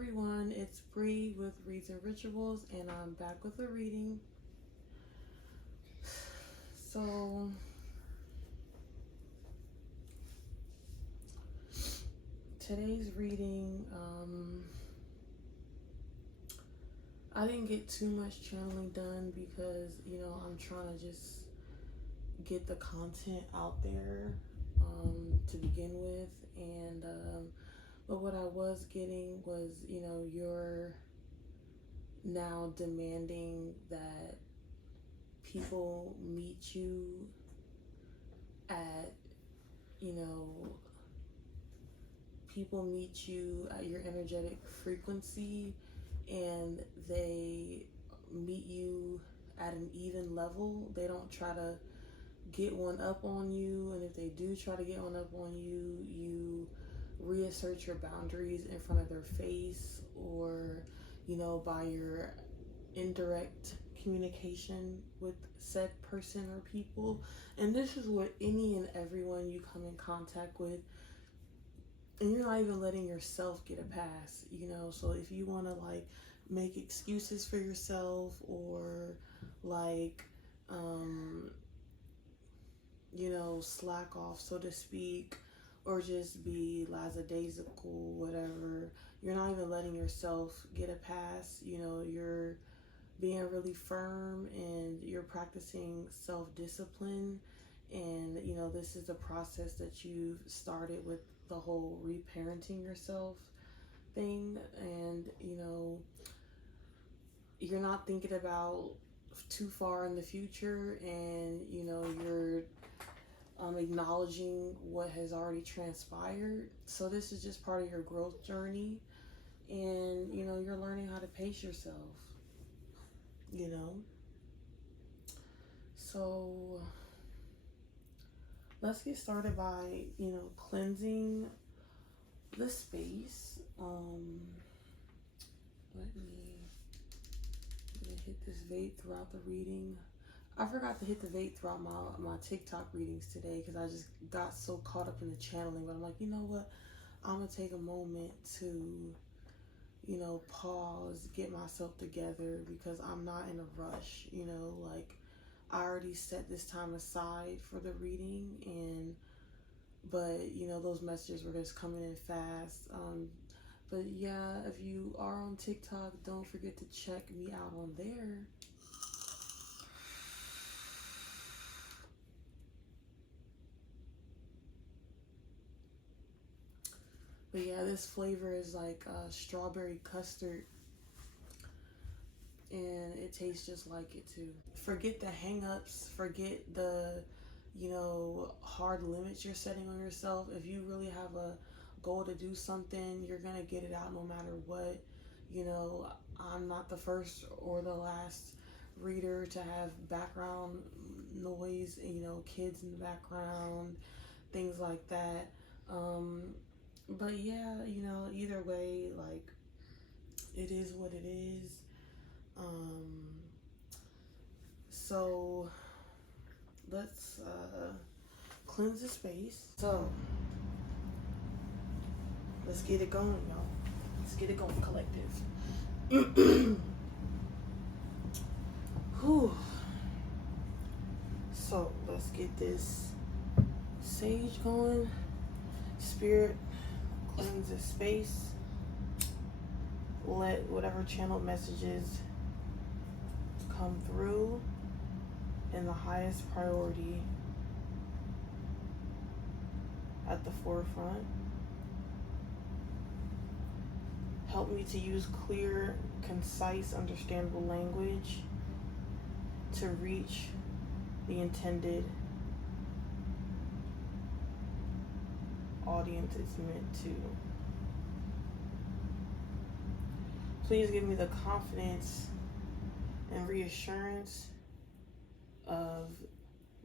everyone, it's Bree with Reads and Rituals, and I'm back with a reading. So, today's reading, I didn't get too much channeling done because, I'm trying to just get the content out there to begin with, and but what I was getting was, you're now demanding that people meet you at, people meet you at your energetic frequency, and they meet you at an even level. They don't try to get one up on you, and if they do try to get one up on you, you reassert your boundaries in front of their face, or by your indirect communication with said person or people. And this is what any and everyone you come in contact with, and you're not even letting yourself get a pass. So if you want to make excuses for yourself, or slack off, so to speak, or just be lackadaisical, whatever, you're not even letting yourself get a pass. You're being really firm, and you're practicing self-discipline. And this is a process that you've started with the whole reparenting yourself thing. And you're not thinking about too far in the future, and you're acknowledging what has already transpired. So this is just part of your growth journey, and you're learning how to pace yourself. So let's get started by cleansing the space. Let me hit this vape throughout the reading. I forgot to hit the vape throughout my TikTok readings today because I just got so caught up in the channeling. But I'm like, you know what? I'm going to take a moment to, pause, get myself together, because I'm not in a rush. I already set this time aside for the reading, but those messages were just coming in fast. But yeah, if you are on TikTok, don't forget to check me out on there. But yeah, this flavor is like strawberry custard, and it tastes just like it too. Forget the hang-ups, forget the, hard limits you're setting on yourself. If you really have a goal to do something, you're gonna get it out no matter what. I'm not the first or the last reader to have background noise, kids in the background, things like that. But yeah, either way, it is what it is. So let's cleanse the space. So let's get it going, y'all. Let's get it going, collective. Whew. So let's get this sage going. Spirit, cleanse the space. Let whatever channeled messages come through in the highest priority at the forefront. Help me to use clear, concise, understandable language to reach the intended audience it's meant to. Please give me the confidence and reassurance of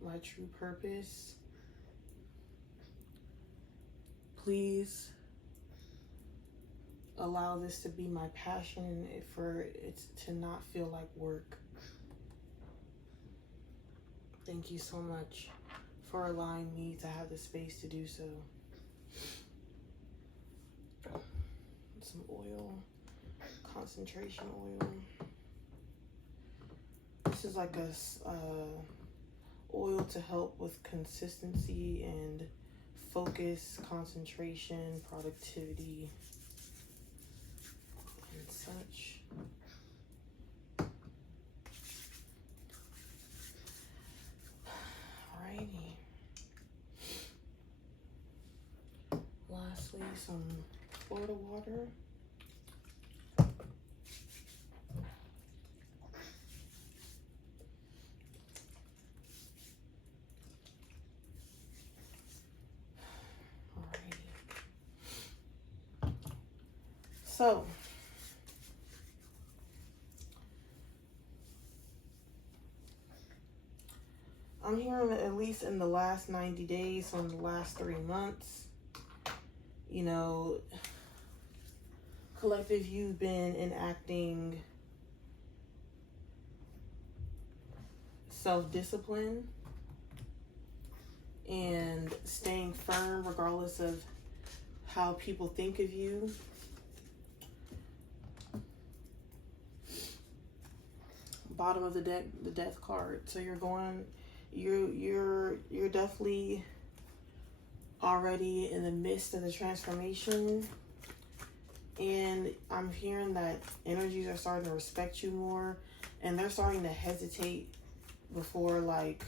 my true purpose. Please allow this to be my passion, and for it to not feel like work. Thank you so much for allowing me to have the space to do so. Some oil. concentration oil. This is like a oil to help with consistency and focus, concentration, productivity, and such. Alrighty. Lastly, some Florida water. So, I'm hearing that at least in the last 90 days, so in the last 3 months, you know, collective, you've been enacting self-discipline and staying firm regardless of how people think of you. Bottom of the deck, the death card. So you're definitely already in the midst of the transformation, and I'm hearing that energies are starting to respect you more, and they're starting to hesitate before like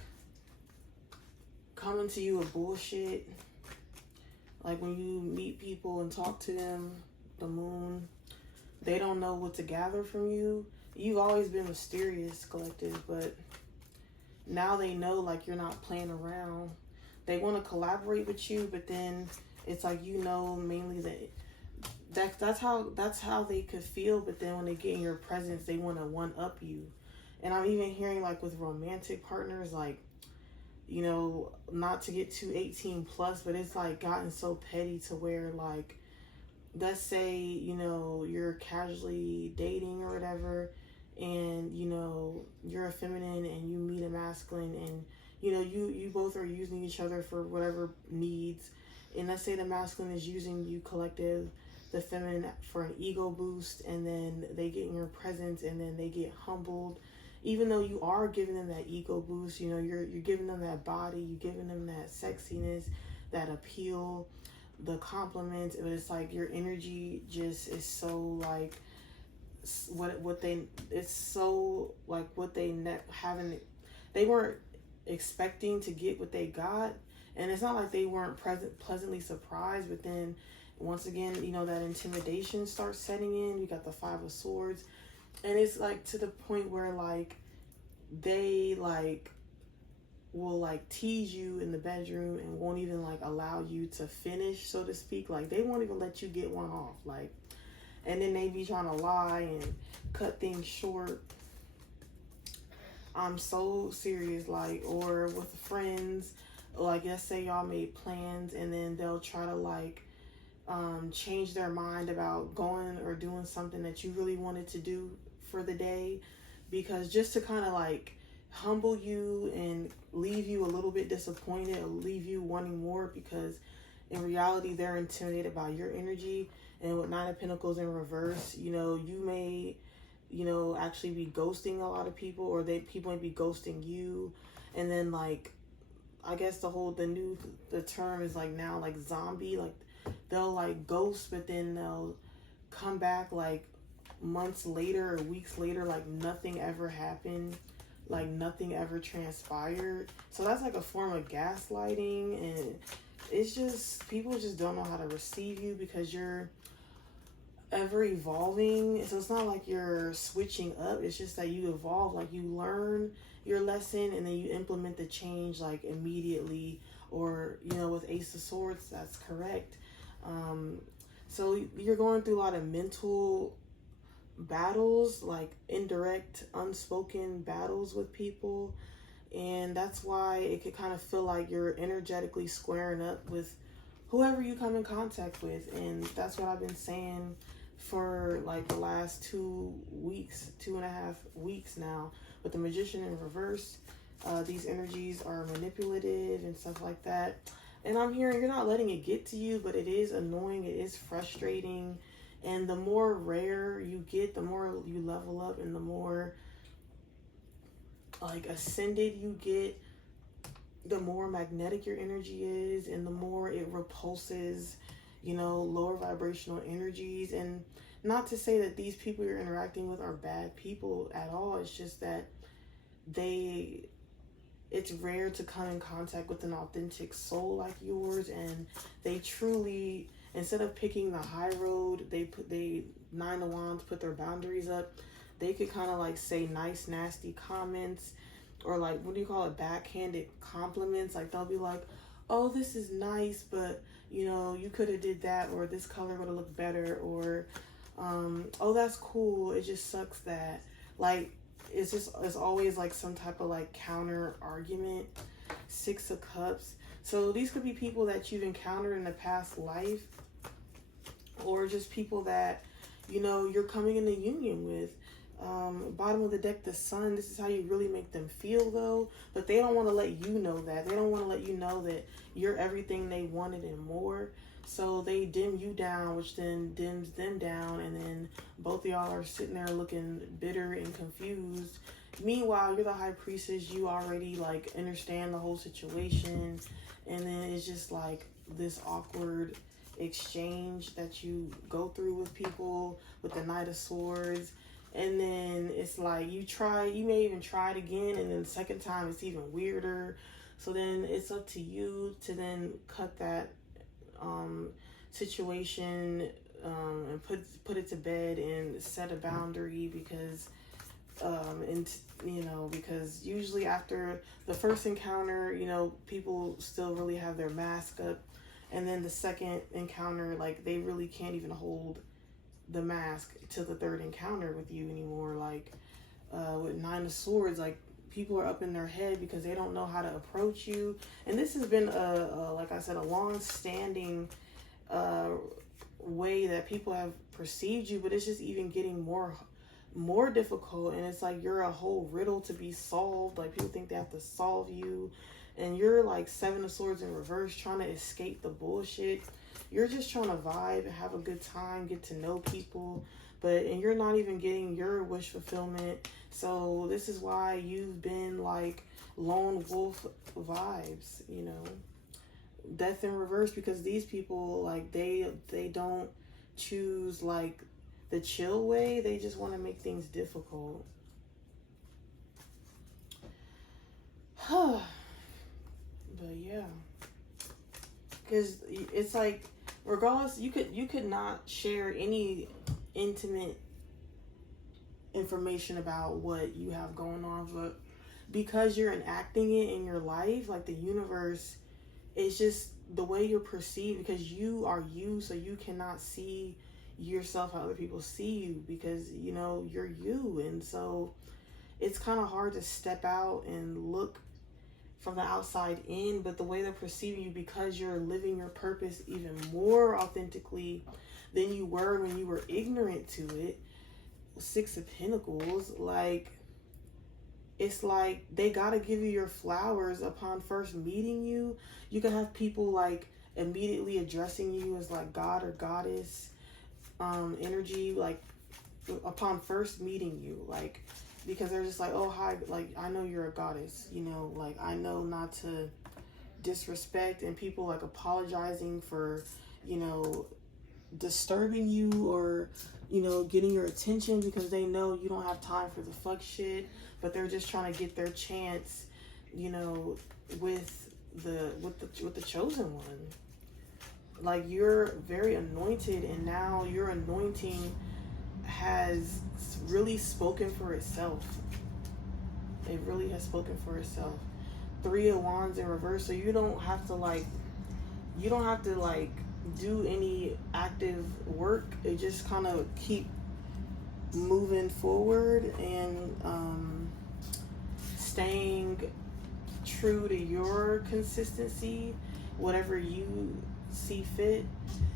coming to you with bullshit. Like when you meet people and talk to them, the moon, they don't know what to gather from you. You've always been mysterious, collective, but now they know like you're not playing around. They want to collaborate with you, but then it's like, you know, mainly that's how they could feel, but then when they get in your presence, they want to one up you. And I'm even hearing like with romantic partners, like, you know, not to get too 18 plus, but it's like gotten so petty to where like, let's say, you know, you're casually dating or whatever, and you know you're a feminine and you meet a masculine, and you know you both are using each other for whatever needs, and let's say the masculine is using you, collective, the feminine, for an ego boost, and then they get in your presence and then they get humbled, even though you are giving them that ego boost. You know, you're giving them that body, you're giving them that sexiness, that appeal, the compliments, but it's like your energy just is so like what they, it's so like what they haven't, they weren't expecting to get what they got, and it's not like they weren't pleasantly surprised, but then once again, you know, that intimidation starts setting in. You got the 5 of Swords, and it's like to the point where like they like will like tease you in the bedroom and won't even like allow you to finish, so to speak. Like they won't even let you get one off, like, and then they be trying to lie and cut things short. I'm so serious. Like, or with friends, like let's say y'all made plans and then they'll try to like change their mind about going or doing something that you really wanted to do for the day, because just to kind of like humble you and leave you a little bit disappointed, or leave you wanting more, because in reality they're intimidated by your energy. And with 9 of Pentacles in reverse, you know, you may, you know, actually be ghosting a lot of people, or people may be ghosting you. And then like, I guess the term is like now like zombie, like they'll like ghost, but then they'll come back like months later or weeks later, like nothing ever happened, like nothing ever transpired. So that's like a form of gaslighting, and it's just, people just don't know how to receive you because you're ever evolving. So it's not like you're switching up, it's just that you evolve, like you learn your lesson and then you implement the change like immediately. Or, you know, with Ace of Swords, that's correct. So you're going through a lot of mental battles, like indirect, unspoken battles with people, and that's why it could kind of feel like you're energetically squaring up with whoever you come in contact with. And that's what I've been saying for like the last 2.5 weeks now, with the Magician in reverse. These energies are manipulative and stuff like that, and I'm hearing you're not letting it get to you, but it is annoying, it is frustrating, And the more rare you get, the more you level up, and the more like ascended you get, the more magnetic your energy is, and the more it repulses, lower vibrational energies. And not to say that these people you're interacting with are bad people at all. It's just that it's rare to come in contact with an authentic soul like yours, and they truly, instead of picking the high road, they Nine of Wands put their boundaries up. They could kind of like say nice, nasty comments, or like, what do you call it, backhanded compliments. Like, they'll be like, oh, this is nice, but you could have did that, or this color would have looked better, or oh, that's cool, it just sucks that, like, it's always like some type of like counter argument. Six of Cups. So these could be people that you've encountered in a past life, or just people that you're coming into union with. Bottom of the deck, the Sun. This is how you really make them feel, though. But they don't want to let you know that. They don't want to let you know that you're everything they wanted and more. So they dim you down, which then dims them down. And then both of y'all are sitting there looking bitter and confused. Meanwhile, you're the High Priestess. You already like understand the whole situation. And then it's just like this awkward exchange that you go through with people with the Knight of Swords. And then it's like you may even try it again, and then the second time it's even weirder. So then it's up to you to then cut that situation and put it to bed and set a boundary, because because usually after the first encounter, people still really have their mask up, and then the second encounter, like, they really can't even hold the mask to the third encounter with you anymore. Like with Nine of Swords, like, people are up in their head because they don't know how to approach you. And this has been like I said, a long-standing way that people have perceived you, but it's just even getting more difficult. And it's like you're a whole riddle to be solved. Like, people think they have to solve you, and you're like Seven of Swords in reverse, trying to escape the bullshit. You're just trying to vibe and have a good time, get to know people, and you're not even getting your wish fulfillment. So this is why you've been like lone wolf vibes, Death in reverse, because these people, like, they don't choose like the chill way. They just want to make things difficult. But yeah, because it's like, regardless, you could not share any intimate information about what you have going on, but because you're enacting it in your life, like, the universe, it's just the way you're perceived, because you are you, so you cannot see yourself how other people see you, because you're you. And so it's kind of hard to step out and look from the outside in, but the way they're perceiving you, because you're living your purpose even more authentically than you were when you were ignorant to it. Six of Pentacles, like, it's like they gotta give you your flowers upon first meeting you. You can have people like immediately addressing you as like God or Goddess energy, like, upon first meeting you, like, because they're just like, oh, hi, like, I know you're a goddess, like, I know not to disrespect. And people like apologizing for disturbing you, or getting your attention, because they know you don't have time for the fuck shit, but they're just trying to get their chance with the chosen one. Like, you're very anointed, and now your anointing has really spoken for itself. It really has spoken for itself. Three of Wands in reverse, so you don't have to do any active work. It just kind of keep moving forward and staying true to your consistency, whatever you see fit.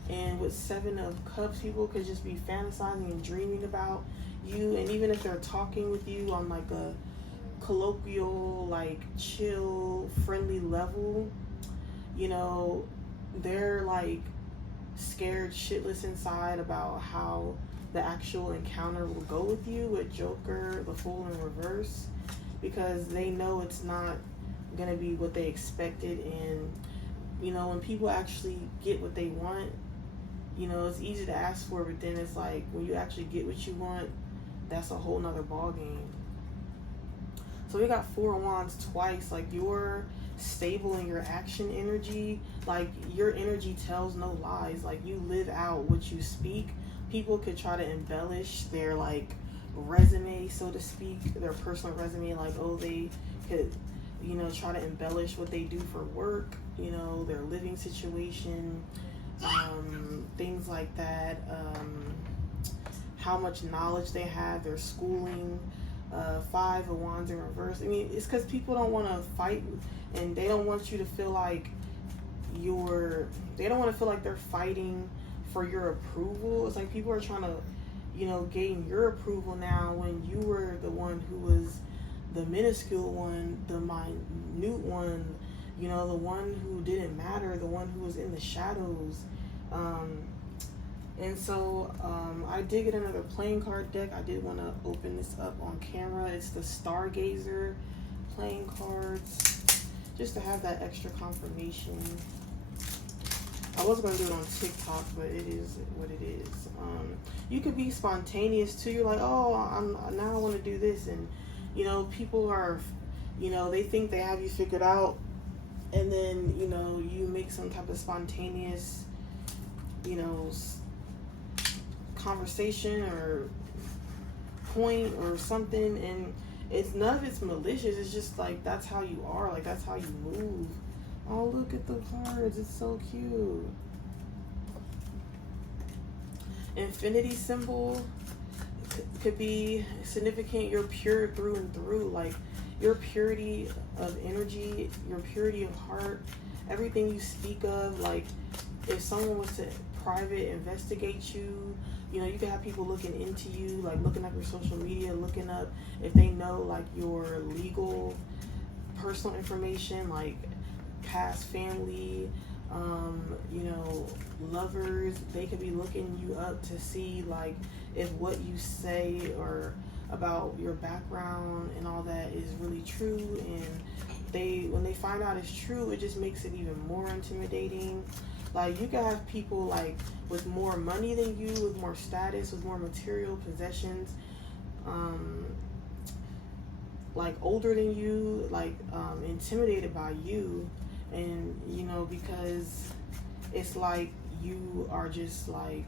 And with Seven of Cups, people could just be fantasizing and dreaming about you. And even if they're talking with you on like a colloquial, like, chill, friendly level, they're like scared shitless inside about how the actual encounter will go with you with Joker, the Fool in reverse, because they know it's not gonna be what they expected. And you know, when people actually get what they want, you know, it's easy to ask for, but then it's like when you actually get what you want, that's a whole nother ball game. So we got Four of Wands twice. Like, you're stable in your action energy. Like, your energy tells no lies. Like, you live out what you speak. People could try to embellish their, like, resume, so to speak, their personal resume. Like, oh, they could, you know, try to embellish what they do for work, you know, their living situation, things like that. How much knowledge they have, their schooling. Five of Wands in reverse. I mean, it's because people don't want to fight, and they don't want you to feel like they don't want to feel like they're fighting for your approval. It's like people are trying to, you know, gain your approval now when you were the one who was the minuscule one, the minute one, you know, the one who didn't matter, the one who was in the shadows. And so I did get another playing card deck. I did want to open this up on camera. It's the Stargazer playing cards, just to have that extra confirmation. I was going to do it on TikTok, but it is what it is. You could be spontaneous too. You're like, oh, now I want to do this. And, you know, people are, you know, they think they have you figured out. And then, you know, you make some type of spontaneous, you know, conversation or point or something, and it's none of it's malicious. It's just like that's how you are, like that's how you move. Oh, look at the cards, it's so cute. Infinity symbol could be significant. You're pure through and through, like your purity of energy, your purity of heart, everything you speak of. Like if someone was to private investigate you, you know, you can have people looking into you, like looking up your social media, looking up if they know like your legal personal information, like past family, you know, lovers. They could be looking you up to see like if what you say or about your background and all that is really true. And when they find out it's true, it just makes it even more intimidating. Like you can have people like with more money than you, with more status, with more material possessions, like older than you, like intimidated by you. And you know, because it's like you are just like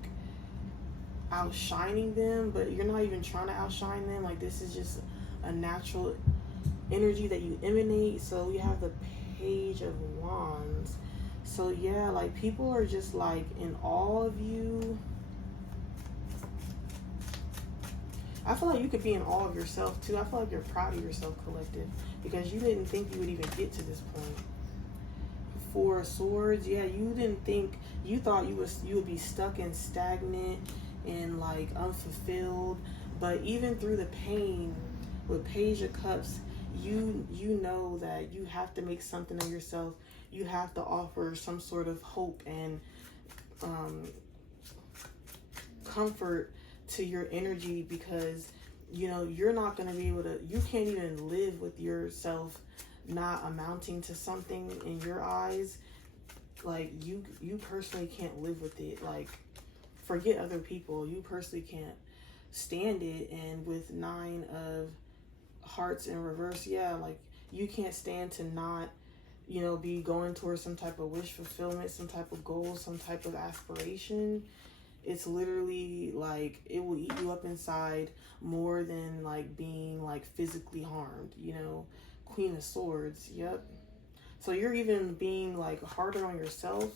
outshining them, but you're not even trying to outshine them. Like this is just a natural energy that you emanate. So you have the Page of Wands. So yeah, like people are just like in awe of you. I feel like you could be in awe of yourself too. I feel like you're proud of yourself, collective, because you didn't think you would even get to this point. Four of Swords, yeah, you didn't think, you thought you would be stuck and stagnant and like unfulfilled. But even through the pain with Page of Cups, you know that you have to make something of yourself. You have to offer some sort of hope and comfort to your energy, because you know you're not going to be able to, you can't even live with yourself not amounting to something in your eyes. Like you personally can't live with it. Like forget other people, you personally can't stand it. And with Nine of Hearts in reverse, yeah, like you can't stand to not, you know, be going towards some type of wish fulfillment, some type of goal, some type of aspiration. It's literally like it will eat you up inside more than like being like physically harmed, you know. Queen of Swords, yep. So you're even being like harder on yourself,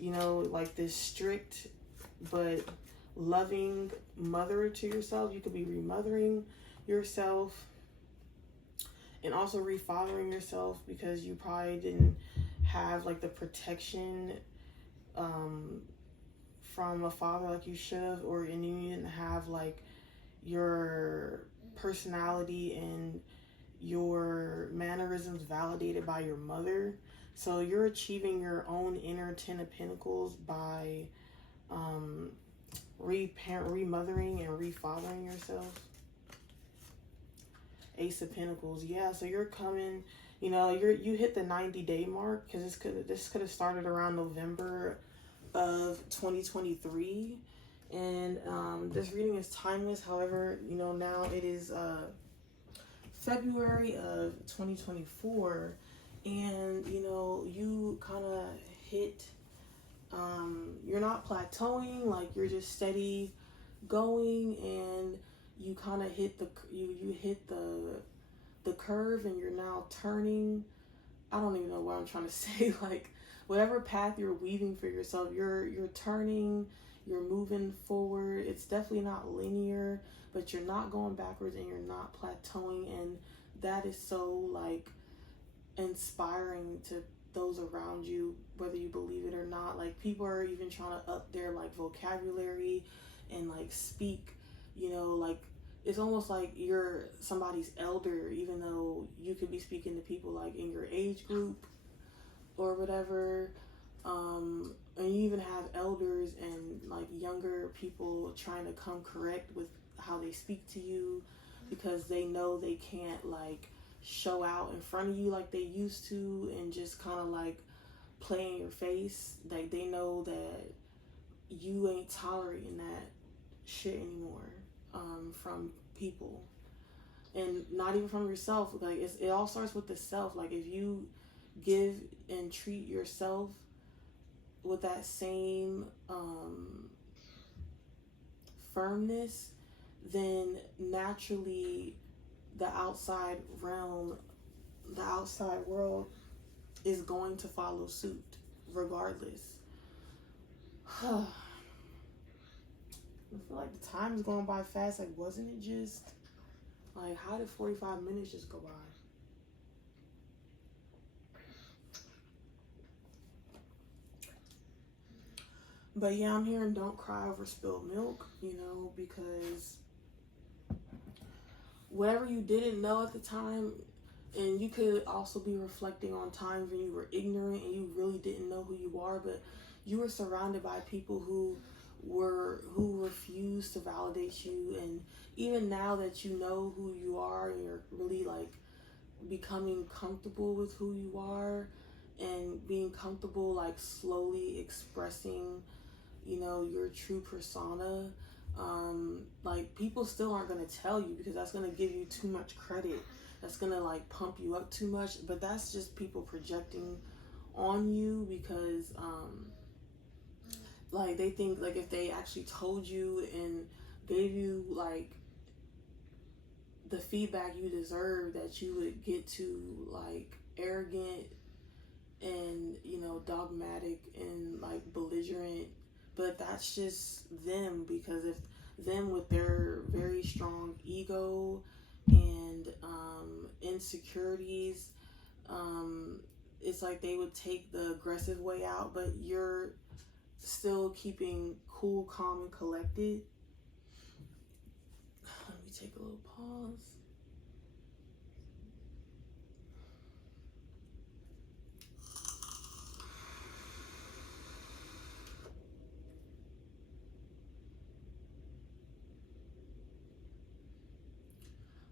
you know, like this strict but loving mother to yourself. You could be remothering yourself and also refathering yourself because you probably didn't have like the protection from a father like you should have, and you didn't have like your personality and your mannerisms validated by your mother. So you're achieving your own inner Ten of Pentacles by remothering and refathering yourself. Ace of Pentacles. Yeah, so you're coming, you know, you hit the 90-day mark, because this could have started around November of 2023. And this reading is timeless. However, you know, now it is February of 2024, and you know, you kind of hit you're not plateauing, like you're just steady going, and you kind of hit you hit the curve, and you're now turning. I don't even know what I'm trying to say. Like whatever path you're weaving for yourself, you're turning, you're moving forward. It's definitely not linear, but you're not going backwards, and you're not plateauing, and that is so like inspiring to those around you, whether you believe it or not. Like people are even trying to up their like vocabulary and like speak, you know, like it's almost like you're somebody's elder, even though you could be speaking to people like in your age group or whatever. And you even have elders and like younger people trying to come correct with how they speak to you, because they know they can't like show out in front of you like they used to, and just kind of like play in your face. Like they know that you ain't tolerating that shit anymore from people, and not even from yourself. Like it all starts with the self. Like if you give and treat yourself with that same firmness, then naturally the outside realm, the outside world is going to follow suit regardless. I feel like the time is going by fast. Like, wasn't it just like, how did 45 minutes just go by? But yeah, I'm hearing don't cry over spilled milk, you know, because whatever you didn't know at the time, and you could also be reflecting on times when you were ignorant and you really didn't know who you are, but you were surrounded by people who refused to validate you. And even now that you know who you are, and you're really like becoming comfortable with who you are, and being comfortable like slowly expressing, you know, your true persona, like people still aren't going to tell you, because that's going to give you too much credit. That's going to like pump you up too much, but that's just people projecting on you, because like they think like if they actually told you and gave you like the feedback you deserve, that you would get to like arrogant and, you know, dogmatic and like belligerent. But that's just them, because if them with their very strong ego and insecurities, it's like they would take the aggressive way out, but you're still keeping cool, calm, and collected. Let me take a little pause.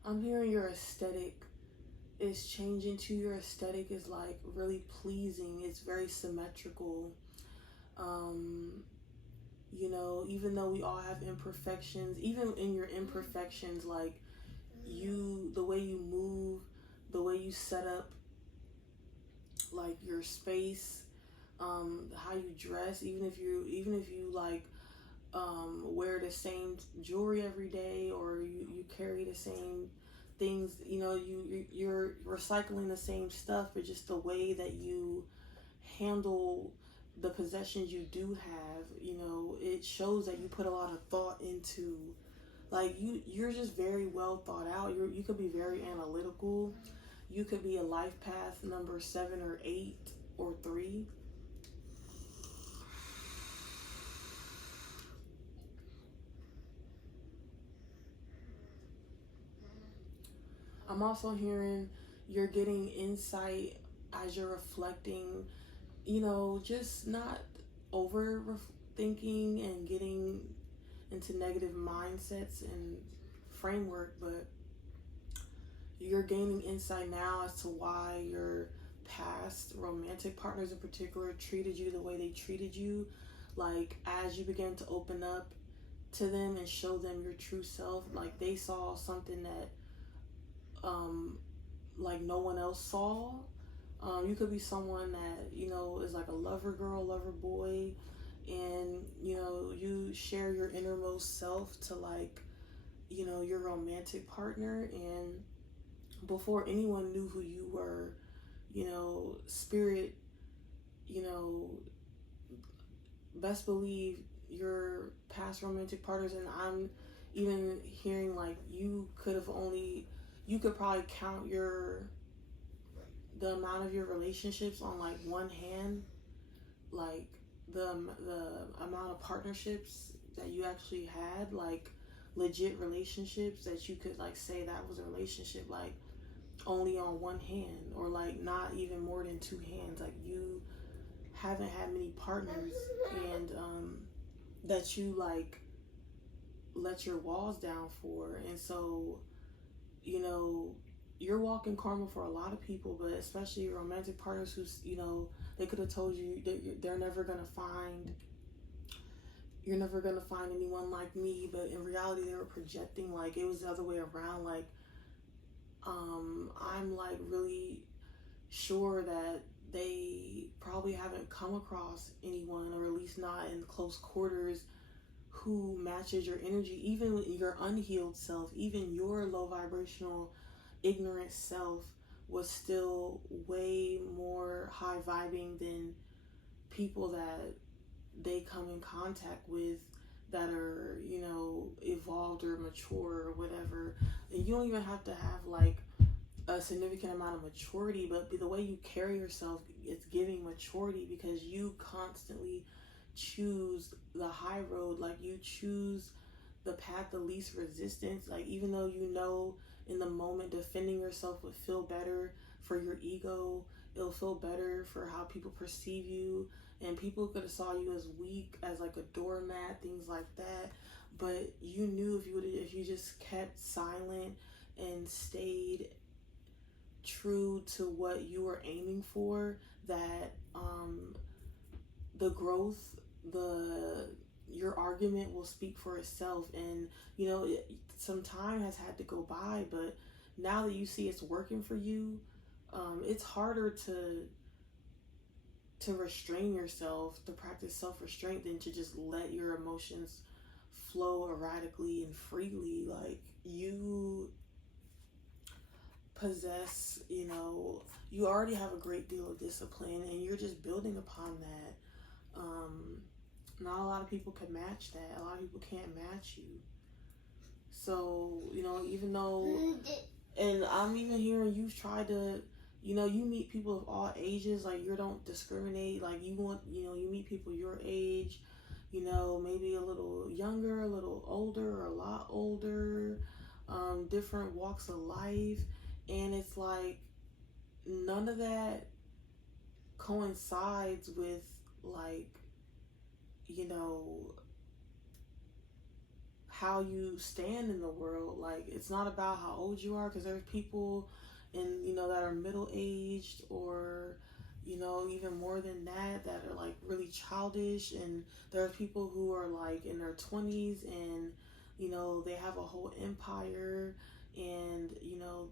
I'm hearing your aesthetic is changing too. Your aesthetic is like really pleasing. It's very symmetrical. You know, even though we all have imperfections, even in your imperfections, like the way you move, the way you set up like your space, how you dress, even if you like wear the same jewelry every day, or you carry the same things, you know, you're recycling the same stuff, but just the way that you handle the possessions you do have, you know, it shows that you put a lot of thought into, like you're just very well thought out. You could be very analytical. You could be a life path number 7 or 8 or 3. I'm also hearing you're getting insight as you're reflecting, just not thinking and getting into negative mindsets and framework, but you're gaining insight now as to why your past romantic partners in particular treated you the way they treated you. Like, as you begin to open up to them and show them your true self, like, they saw something that like no one else saw. You could be someone that is like a lover girl, lover boy, and you share your innermost self to, like, your romantic partner, and before anyone knew who you were, spirit, best believe your past romantic partners, and I'm even hearing like you could probably count the amount of your relationships on like one hand, like the amount of partnerships that you actually had, like legit relationships that you could like say that was a relationship, like only on one hand, or like not even more than two hands. Like, you haven't had many partners, and that you like let your walls down for. And so you're walking karma for a lot of people, but especially romantic partners who's they could have told you that you're never gonna find anyone like me, but in reality they were projecting. Like, it was the other way around. Like, I'm like really sure that they probably haven't come across anyone, or at least not in close quarters, who matches your energy. Even your unhealed self, even your low vibrational ignorant self was still way more high vibing than people that they come in contact with that are evolved or mature or whatever. And you don't even have to have like a significant amount of maturity, but the way you carry yourself, it's giving maturity, because you constantly choose the high road. Like, you choose the path of least resistance. Like, even though in the moment defending yourself would feel better for your ego, it'll feel better for how people perceive you, and people could have saw you as weak, as like a doormat, things like that. But you knew if you just kept silent and stayed true to what you were aiming for, that the growth, your argument will speak for itself. And some time has had to go by, but now that you see it's working for you, it's harder to restrain yourself, to practice self-restraint, than to just let your emotions flow erratically and freely. Like, you possess, you already have a great deal of discipline, and you're just building upon that. Not a lot of people can match that. A lot of people can't match you. So, even though, and I'm even hearing you've tried to, you meet people of all ages. Like, you don't discriminate. Like, you meet people your age, maybe a little younger, a little older, or a lot older, different walks of life. And it's like, none of that coincides with, like, how you stand in the world. Like, it's not about how old you are, because there's people that are middle-aged, or even more than that are like really childish, and there are people who are like in their 20s, and they have a whole empire, and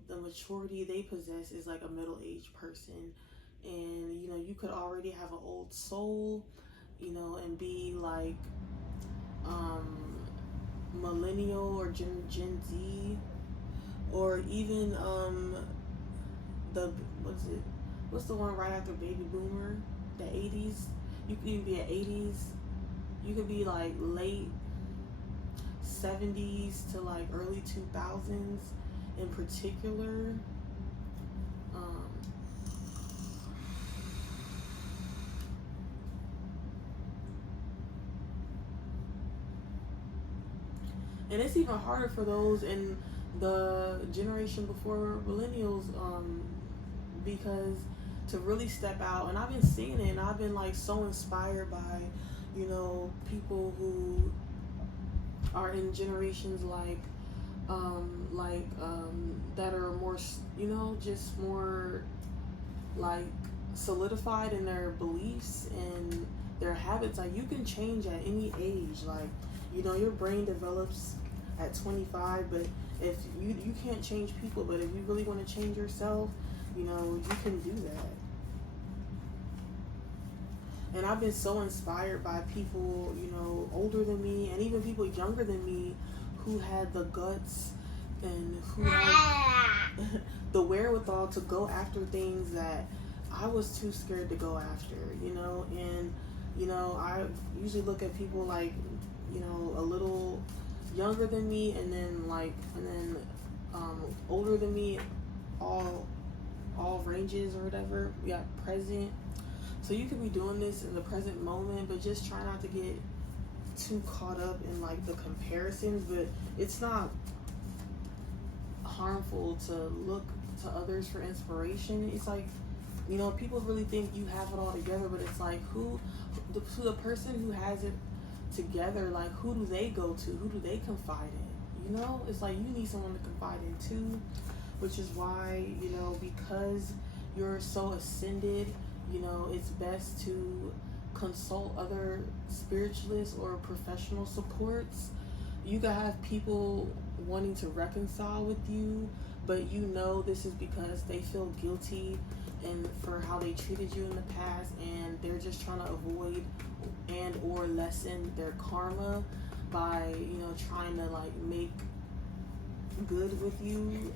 the maturity they possess is like a middle-aged person. And you could already have an old soul, and be like millennial or Gen Z, or even what's the one right after baby boomer, the 80s. You could even be an 80s, you could be like late 70s to like early 2000s in particular. And it's even harder for those in the generation before millennials, because to really step out. And I've been seeing it, and I've been like so inspired by, you know, people who are in generations that are more, you know, just more like solidified in their beliefs and their habits. Like, you can change at any age. Like, you know, your brain develops at 25, but if you can't change people, but if you really want to change yourself, you know, you can do that. And I've been so inspired by people, you know, older than me, and even people younger than me, who had the guts and who had the wherewithal to go after things that I was too scared to go after, you know. And, you know, I usually look at people like, you know, a little younger than me, and then older than me, all ranges or whatever. We got present. So you could be doing this in the present moment, but just try not to get too caught up in like the comparisons. But it's not harmful to look to others for inspiration. It's like, you know, people really think you have it all together, but it's like, the person who has it together, like, who do they go to? Who do they confide in? You know, it's like, you need someone to confide in too, which is why, you know, because you're so ascended, you know, it's best to consult other spiritualists or professional supports. You can have people wanting to reconcile with you, but you know this is because they feel guilty and for how they treated you in the past, and they're just trying to avoid and or lessen their karma by, you know, trying to like make good with you,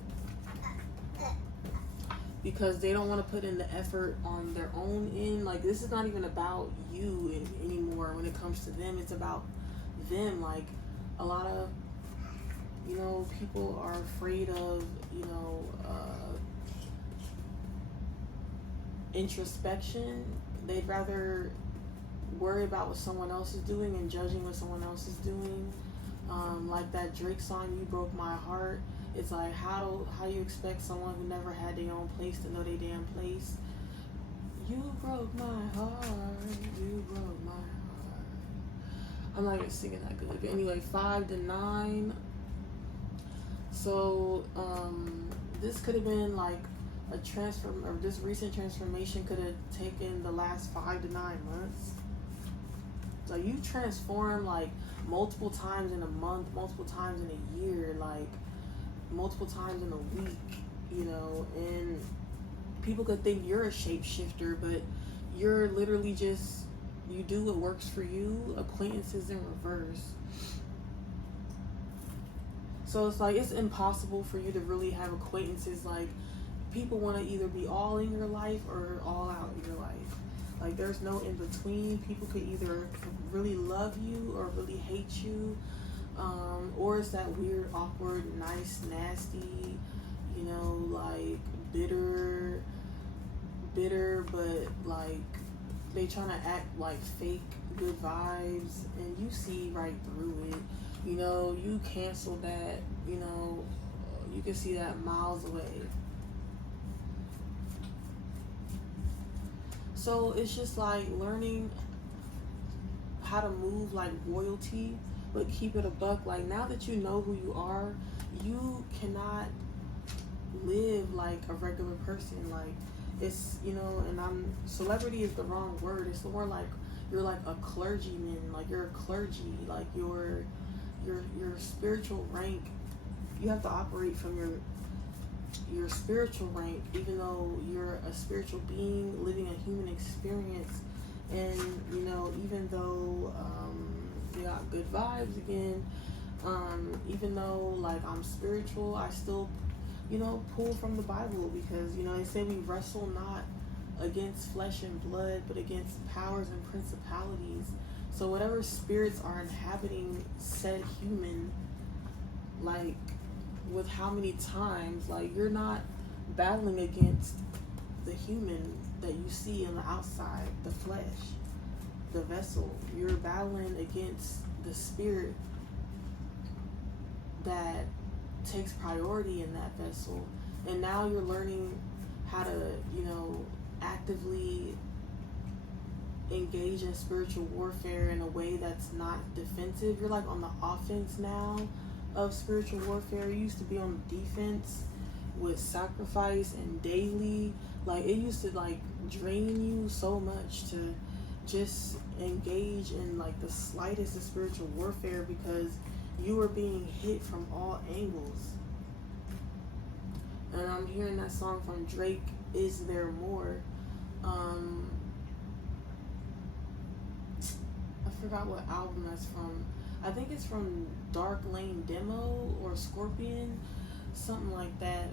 because they don't want to put in the effort on their own end. Like, this is not even about you anymore when it comes to them. It's about them. Like, a lot of, you know, people are afraid of, you know, introspection. They'd rather worry about what someone else is doing and judging what someone else is doing. Like that Drake song, "You Broke My Heart." It's like, how you expect someone who never had their own place to know their damn place? You broke my heart, you broke my heart. I'm not even singing that good. But anyway, 5 to 9. So, this could have been like a this recent transformation could have taken the last 5 to 9 months. So you transform like multiple times in a month, multiple times in a year, like multiple times in a week, you know. And people could think you're a shapeshifter, but you're literally just, you do what works for you. Acquaintances in reverse. So it's like, it's impossible for you to really have acquaintances. Like, people want to either be all in your life or all out in your life. Like, there's no in between. People could either really love you or really hate you. Or it's that weird, awkward, nice, nasty, you know, like bitter, but like they trying to act like fake good vibes, and you see right through it. You know, you cancel that, you know, you can see that miles away. So it's just like learning how to move like royalty, but keep it a buck. Like, now that you know who you are, you cannot live like a regular person. Like, it's, you know, and celebrity is the wrong word. It's more like you're like a clergyman. Like, you're a clergy. Like, your spiritual rank, you have to operate from your spiritual rank, even though you're a spiritual being living a human experience. And, you know, even though we got good vibes again, even though like I'm spiritual, I still, you know, pull from the Bible, because, you know, they say we wrestle not against flesh and blood, but against powers and principalities. So whatever spirits are inhabiting said human, like, with how many times, like, you're not battling against the human that you see on the outside, the flesh, the vessel. You're battling against the spirit that takes priority in that vessel. And now you're learning how to, you know, actively engage in spiritual warfare in a way that's not defensive. You're like on the offense now of spiritual warfare. You used to be on the defense with sacrifice and daily. Like, it used to like drain you so much to just engage in like the slightest of spiritual warfare because you were being hit from all angles. And I'm hearing that song from Drake, Is There More? I forgot what album that's from. I think it's from Dark Lane Demo or Scorpion, something like that.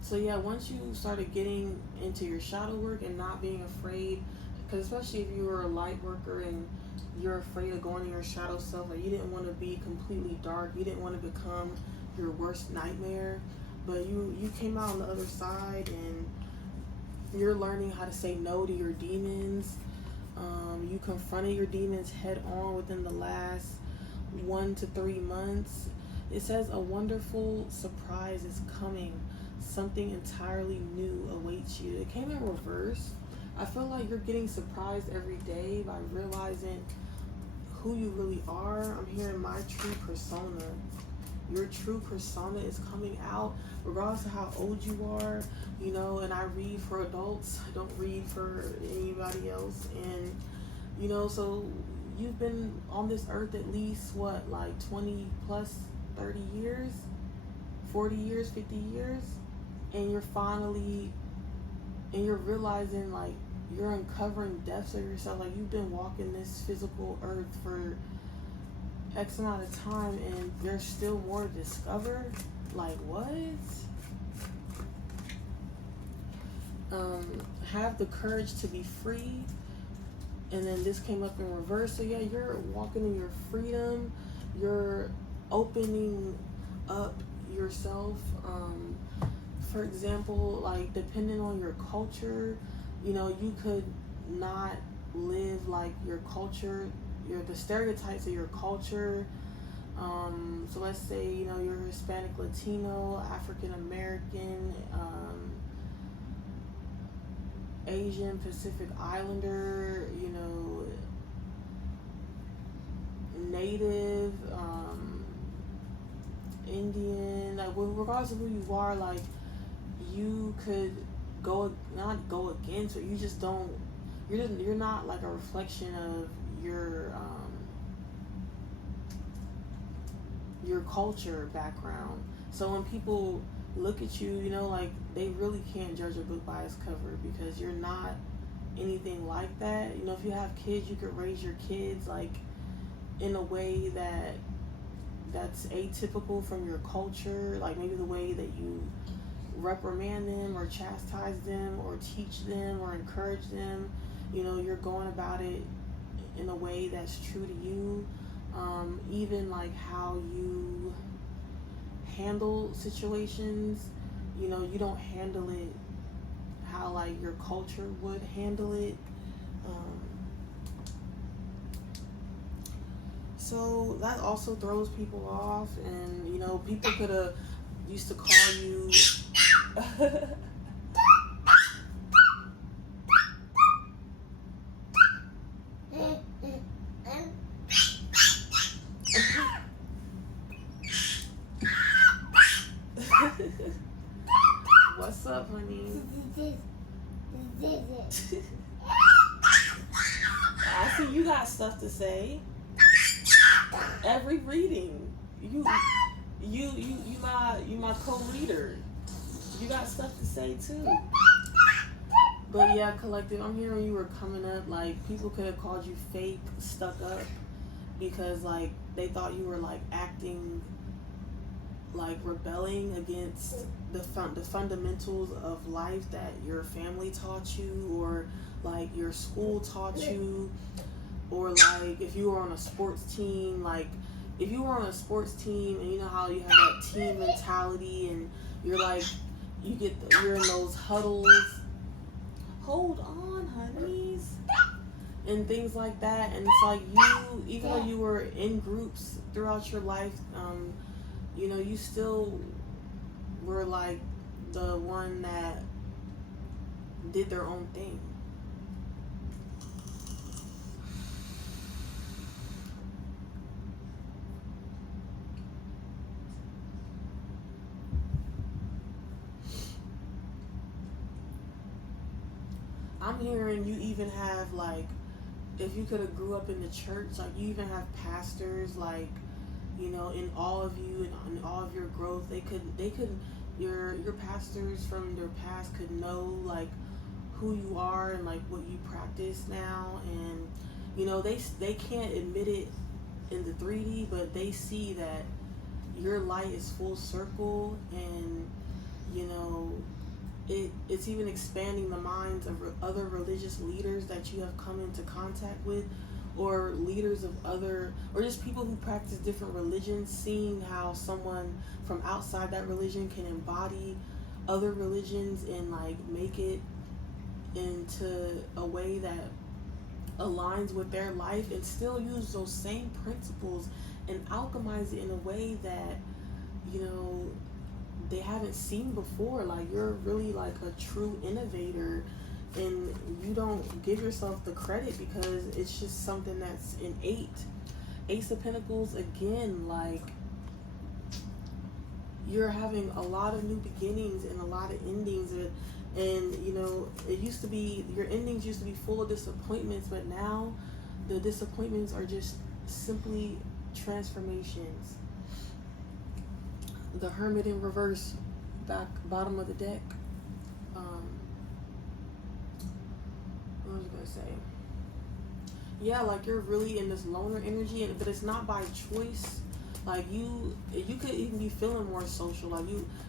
So yeah, once you started getting into your shadow work and not being afraid, because especially if you were a light worker and you're afraid of going to your shadow self, like you didn't want to be completely dark, you didn't want to become your worst nightmare, but you came out on the other side and you're learning how to say no to your demons. You confronted your demons head on within the last 1 to 3 months. It says a wonderful surprise is coming. Something entirely new awaits you. It came in reverse. I feel like you're getting surprised every day by realizing who you really are. I'm hearing my true persona. Your true persona is coming out regardless of how old you are, you know, and I read for adults. I don't read for anybody else. And, you know, so you've been on this earth at least, what, like 20 plus 30 years, 40 years, 50 years, and you're finally, and you're realizing, like, you're uncovering depths of yourself. Like, you've been walking this physical earth for X amount of time and there's still more to discover. Like, what? Have the courage to be free. And then this came up in reverse. So yeah, you're walking in your freedom. You're opening up yourself. For example, like, depending on your culture, you know, you could not live like your culture, the stereotypes of your culture. So let's say, you know, you're Hispanic, Latino, African American, Asian, Pacific Islander, you know, Native, Indian, like, regardless of who you are, like, you could not go against, or you just don't, you're not like a reflection of your culture background. So when people look at you, you know, like, they really can't judge a book by its cover because you're not anything like that. You know, if you have kids, you could raise your kids like in a way that's atypical from your culture, like maybe the way that you reprimand them or chastise them or teach them or encourage them. You know, you're going about it in a way that's true to you. Even like how you handle situations, you know, you don't handle it how like your culture would handle it. So that also throws people off, and you know, people could have used to call you What's up, honey? I see you got stuff to say. Every reading, you my co-leader. You got stuff to say too. But yeah, collective, I'm hearing you were coming up, like, people could have called you fake, stuck up, because like they thought you were like acting, like rebelling against the fundamentals of life that your family taught you, or like your school taught you, or like if you were on a sports team, like if you were on a sports team and you know how you have that team mentality and you're like, you're in those huddles, hold on, honeys, and things like that, and it's like you, even though you were in groups throughout your life, you know, you still were like the one that did their own thing. I'm hearing you even have like, if you could have grew up in the church, like you even have pastors, like, you know, in all of you and in all of your growth, they could your pastors from their past could know like who you are and like what you practice now, and you know they can't admit it in the 3D, but they see that your light is full circle, and you know it's even expanding the minds of other religious leaders that you have come into contact with, or leaders of other, or just people who practice different religions, seeing how someone from outside that religion can embody other religions and like make it into a way that aligns with their life, and still use those same principles and alchemize it in a way that, you know, they haven't seen before. Like you're really like a true innovator, and you don't give yourself the credit because it's just something that's innate. Ace of Pentacles, again, like you're having a lot of new beginnings and a lot of endings, and you know, it used to be, your endings used to be full of disappointments, but now the disappointments are just simply transformations. The Hermit in reverse, bottom of the deck. What was I gonna say? Yeah, like you're really in this loner energy, but it's not by choice. Like you could even be feeling more social. Like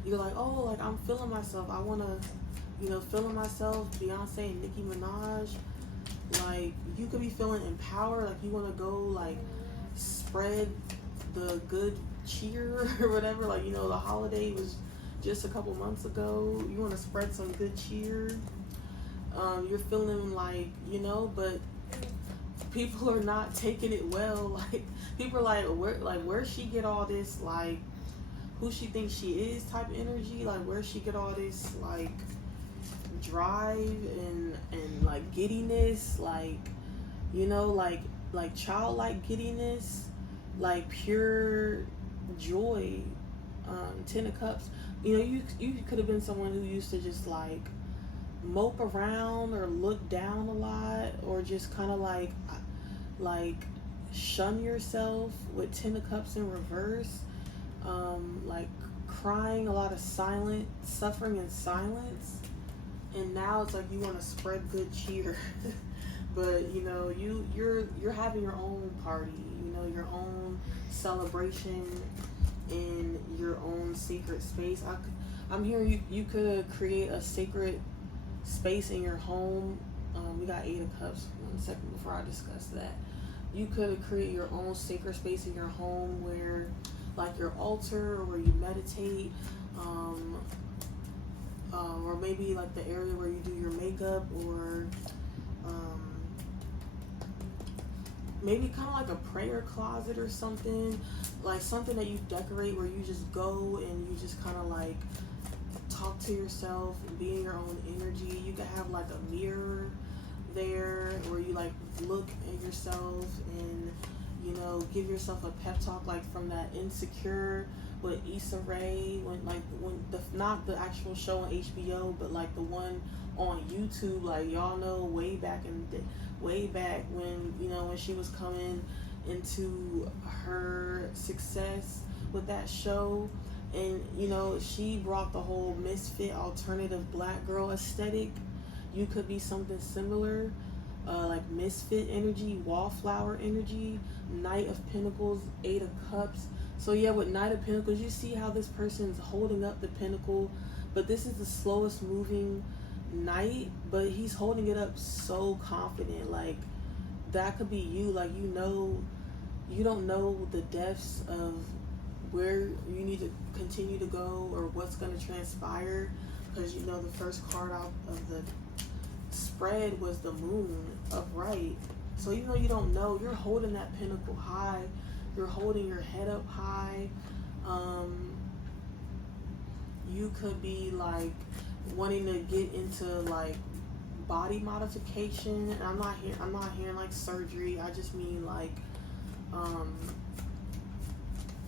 you're like, oh, like I'm feeling myself. I wanna, you know, feeling myself. Beyonce and Nicki Minaj. Like you could be feeling empowered. Like you wanna go like spread the good cheer or whatever. Like, you know, the holiday was just a couple months ago. You want to spread some good cheer. You're feeling like, you know, but people are not taking it well. Like people are like, where she get all this, like who she thinks she is type energy? Like where she get all this like drive and like giddiness, like, you know, like childlike giddiness, like pure joy. 10 of Cups, you know, you could have been someone who used to just like mope around or look down a lot, or just kind of like shun yourself with 10 of Cups in reverse, like crying, a lot of suffering in silence, and now it's like you want to spread good cheer. But you know, you're having your own party, you know, your own celebration in your own sacred space. I'm hearing you could create a sacred space in your home. We got 8 of Cups. 1 second before I discuss that. You could create your own sacred space in your home, where like your altar, or where you meditate, or maybe like the area where you do your makeup, or maybe kind of like a prayer closet or something, like something that you decorate where you just go and you just kind of like talk to yourself and be in your own energy. You could have like a mirror there where you like look at yourself and, you know, give yourself a pep talk, like from that Insecure with Issa Rae, when not the actual show on HBO, but like the one on YouTube, like y'all know way back when, you know, when she was coming into her success with that show, and you know, she brought the whole misfit alternative black girl aesthetic. You could be something similar, like misfit energy, wallflower energy, Knight of Pentacles, 8 of Cups. So yeah, with Knight of Pentacles, you see how this person's holding up the pentacle, but this is the slowest moving knight, but he's holding it up so confident. Like that could be you. Like, you know, you don't know the depths of where you need to continue to go or what's going to transpire, because you know the first card out of the spread was the Moon upright. So even though you don't know, you're holding that pinnacle high, you're holding your head up high, You could be like wanting to get into like body modification. And I'm not hearing like surgery. I just mean um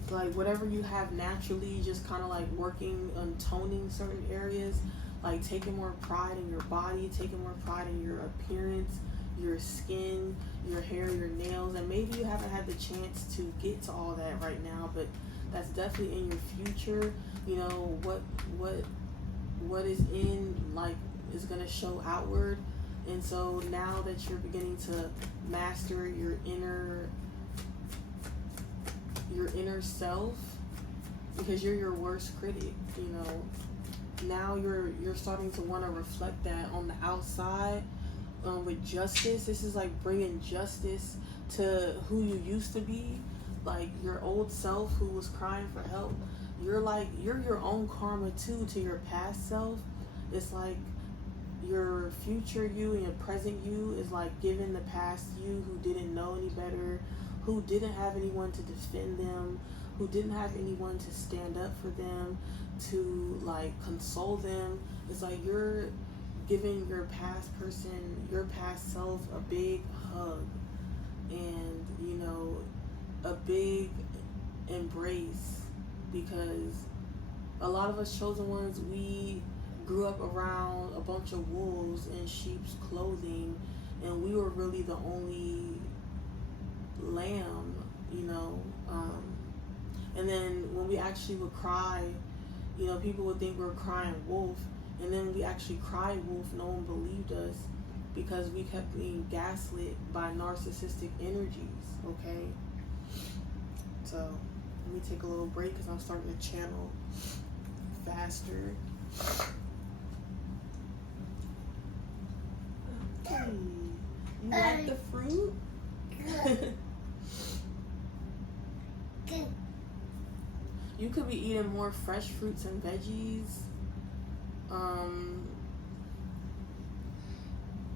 like whatever you have naturally, just kind of like working on toning certain areas, like taking more pride in your body, taking more pride in your appearance, your skin, your hair, your nails. And maybe you haven't had the chance to get to all that right now, but that's definitely in your future. You know, what is in, like, is going to show outward. And so now that you're beginning to master your inner self, because you're your worst critic, you know, now you're starting to want to reflect that on the outside, with justice. This is like bringing justice to who you used to be, like your old self who was crying for help. You're your own karma too to your past self. It's like your future you and your present you is like giving the past you, who didn't know any better, who didn't have anyone to defend them, who didn't have anyone to stand up for them, to like console them. It's like you're giving your past person, your past self, a big hug, and you know, a big embrace, because a lot of us chosen ones, we grew up around a bunch of wolves in sheep's clothing, and we were really the only lamb, you know. And then when we actually would cry, you know, people would think we were crying wolf, and then when we actually cried wolf, no one believed us, because we kept being gaslit by narcissistic energies. Okay, so let me take a little break because I'm starting to channel faster. Okay. You like the fruit? You could be eating more fresh fruits and veggies.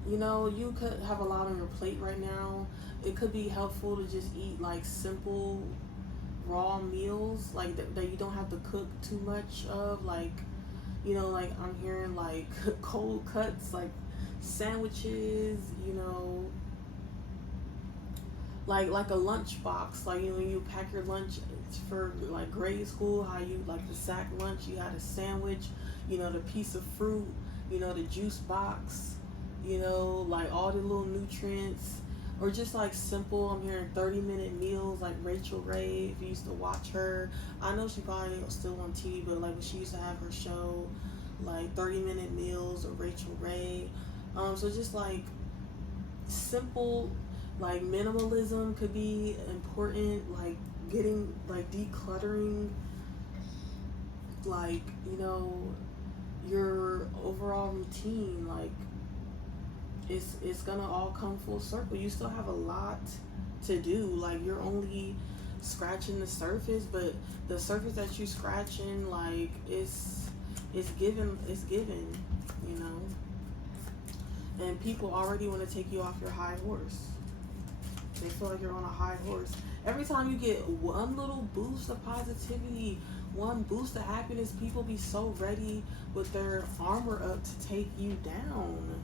You know, you could have a lot on your plate right now. It could be helpful to just eat like simple raw meals, like that you don't have to cook too much of. Like, you know, like I'm hearing like cold cuts, like sandwiches, you know, like a lunch box. Like, you know, when you pack your lunch for like grade school, how you like the sack lunch, you had a sandwich, you know, the piece of fruit, you know, the juice box, you know, like all the little nutrients. Or just like simple, I'm hearing 30-minute meals, like Rachel Ray. If you used to watch her, I know she probably still on TV, but like when she used to have her show, like 30-minute meals, or Rachel Ray. So just like simple, like minimalism could be important, like getting, like decluttering, like, you know, your overall routine, like it's gonna all come full circle. You still have a lot to do. Like, you're only scratching the surface, but the surface that you scratching, like, it's given, you know. And people already want to take you off your high horse. They feel like you're on a high horse. Every time you get one little boost of positivity, one boost of happiness, people be so ready with their armor up to take you down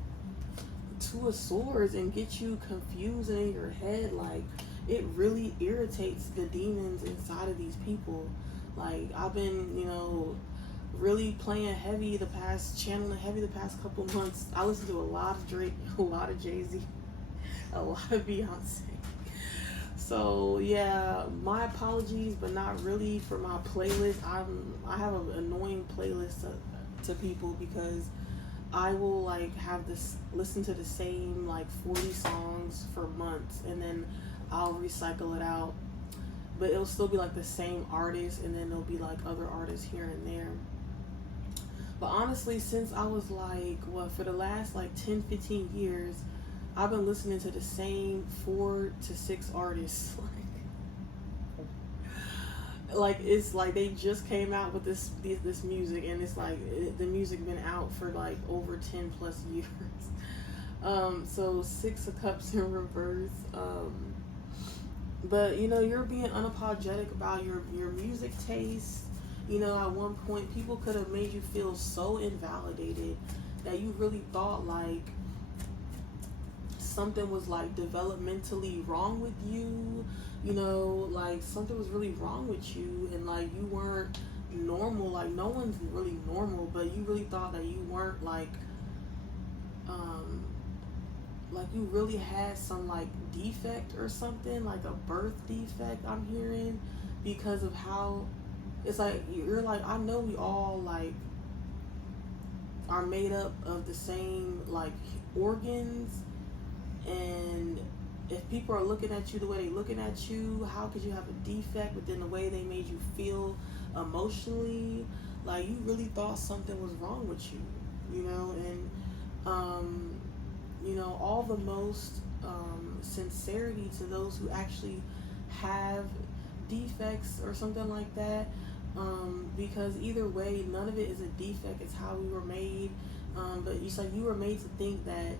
to a swords and get you confused and in your head. Like, it really irritates the demons inside of these people. Like, I've been, you know, really playing heavy channeling heavy the past couple months. I listen to a lot of Drake, a lot of Jay-Z, a lot of Beyonce. So yeah, my apologies, but not really for my playlist. I have an annoying playlist to people, because I will like have this, listen to the same like 40 songs for months, and then I'll recycle it out, but it'll still be like the same artist, and then there'll be like other artists here and there. But honestly, since I was like, for the last like 10-15 years, I've been listening to the same 4 to 6 artists. Like it's like they just came out with this music, and it's like the music been out for like over 10 plus years. So 6 of Cups in reverse. But you know, you're being unapologetic about your music taste. You know, at one point, people could have made you feel so invalidated that you really thought like something was like developmentally wrong with you. You know, like something was really wrong with you, and like you weren't normal. Like no one's really normal, but you really thought that you weren't um like you really had some like defect or something, like a birth defect, I'm hearing, because of how it's like you're like, I know we all like are made up of the same like organs, and if people are looking at you the way they're looking at you, how could you have a defect within the way they made you feel emotionally? Like you really thought something was wrong with you, you know. And you know, all the most sincerity to those who actually have defects or something like that, because either way, none of it is a defect. It's how we were made. But it's like you were made to think that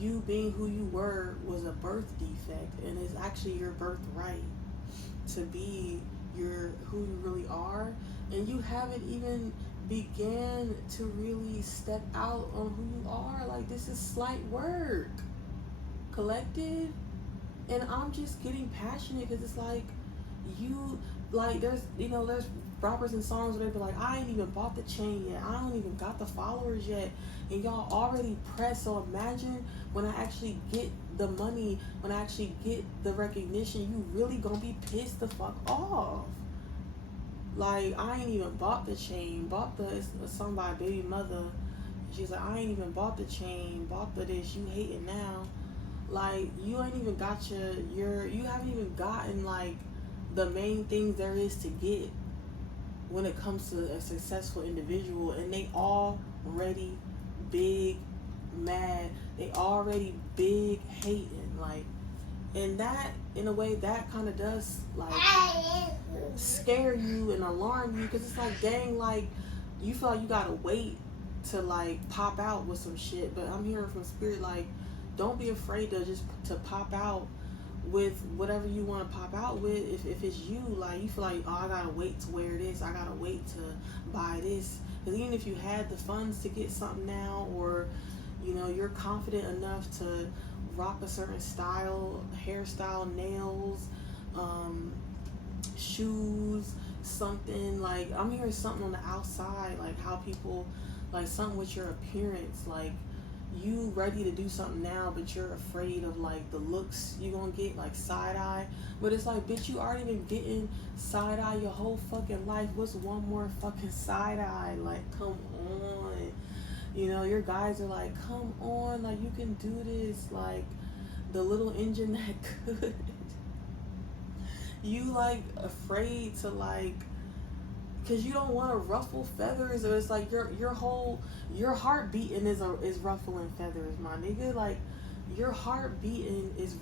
you being who you were was a birth defect, and it's actually your birthright to be who you really are. And you haven't even began to really step out on who you are. Like this is slight work, collective. And I'm just getting passionate because it's like you, like there's, you know, there's rappers and songs where they be like, I ain't even bought the chain yet, I don't even got the followers yet, and y'all already pressed. So imagine when I actually get the money, when I actually get the recognition, you really gonna be pissed the fuck off. Like I ain't even bought the chain, bought the, it's a song by Baby Mother. She's like, I ain't even bought the chain, bought the this, you hating now. Like you ain't even got you haven't even gotten like the main things there is to get when it comes to a successful individual, and they already big mad, they already big hating, like, and that in a way that kind of does like scare you and alarm you, because it's like, dang, like you feel like you gotta wait to like pop out with some shit. But I'm hearing from spirit like, don't be afraid to just to pop out with whatever you want to pop out with. If it's you, like you feel like, oh, I gotta wait to wear this, I gotta wait to buy this, because even if you had the funds to get something now, or you know you're confident enough to rock a certain style, hairstyle, nails, shoes, something, like I'm hearing something on the outside, like how people, like something with your appearance, like you ready to do something now, but you're afraid of like the looks you gonna get, like side eye. But it's like, bitch, you already been getting side eye your whole fucking life. What's one more fucking side eye? Like, come on. You know, your guys are like, come on, like you can do this. Like the little engine that could. You like afraid to like, because you don't want to ruffle feathers, or it's like your heart beating is ruffling feathers, my nigga. Like your heart beating is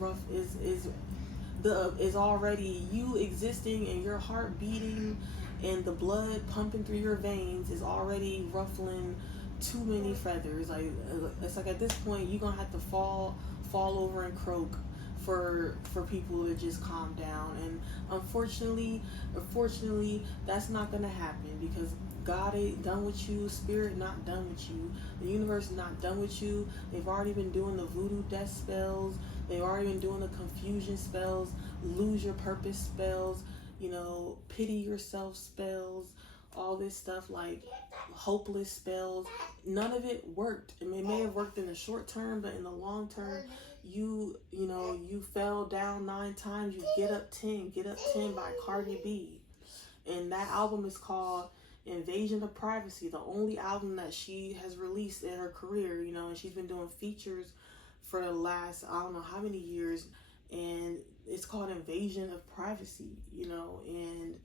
is already you existing, and your heart beating and the blood pumping through your veins is already ruffling too many feathers. Like it's like at this point you're gonna have to fall over and croak for people to just calm down. And unfortunately that's not gonna happen, because God ain't done with you, spirit not done with you, the universe is not done with you. They've already been doing the voodoo death spells, they've already been doing the confusion spells, lose your purpose spells, you know, pity yourself spells, all this stuff, like hopeless spells. None of it worked. I mean, it may have worked in the short term, but in the long term, you know, you fell down 9 times, you get up 10 by Cardi B. And that album is called Invasion of Privacy, the only album that she has released in her career, you know, and she's been doing features for the last, I don't know how many years, and it's called Invasion of Privacy, you know. And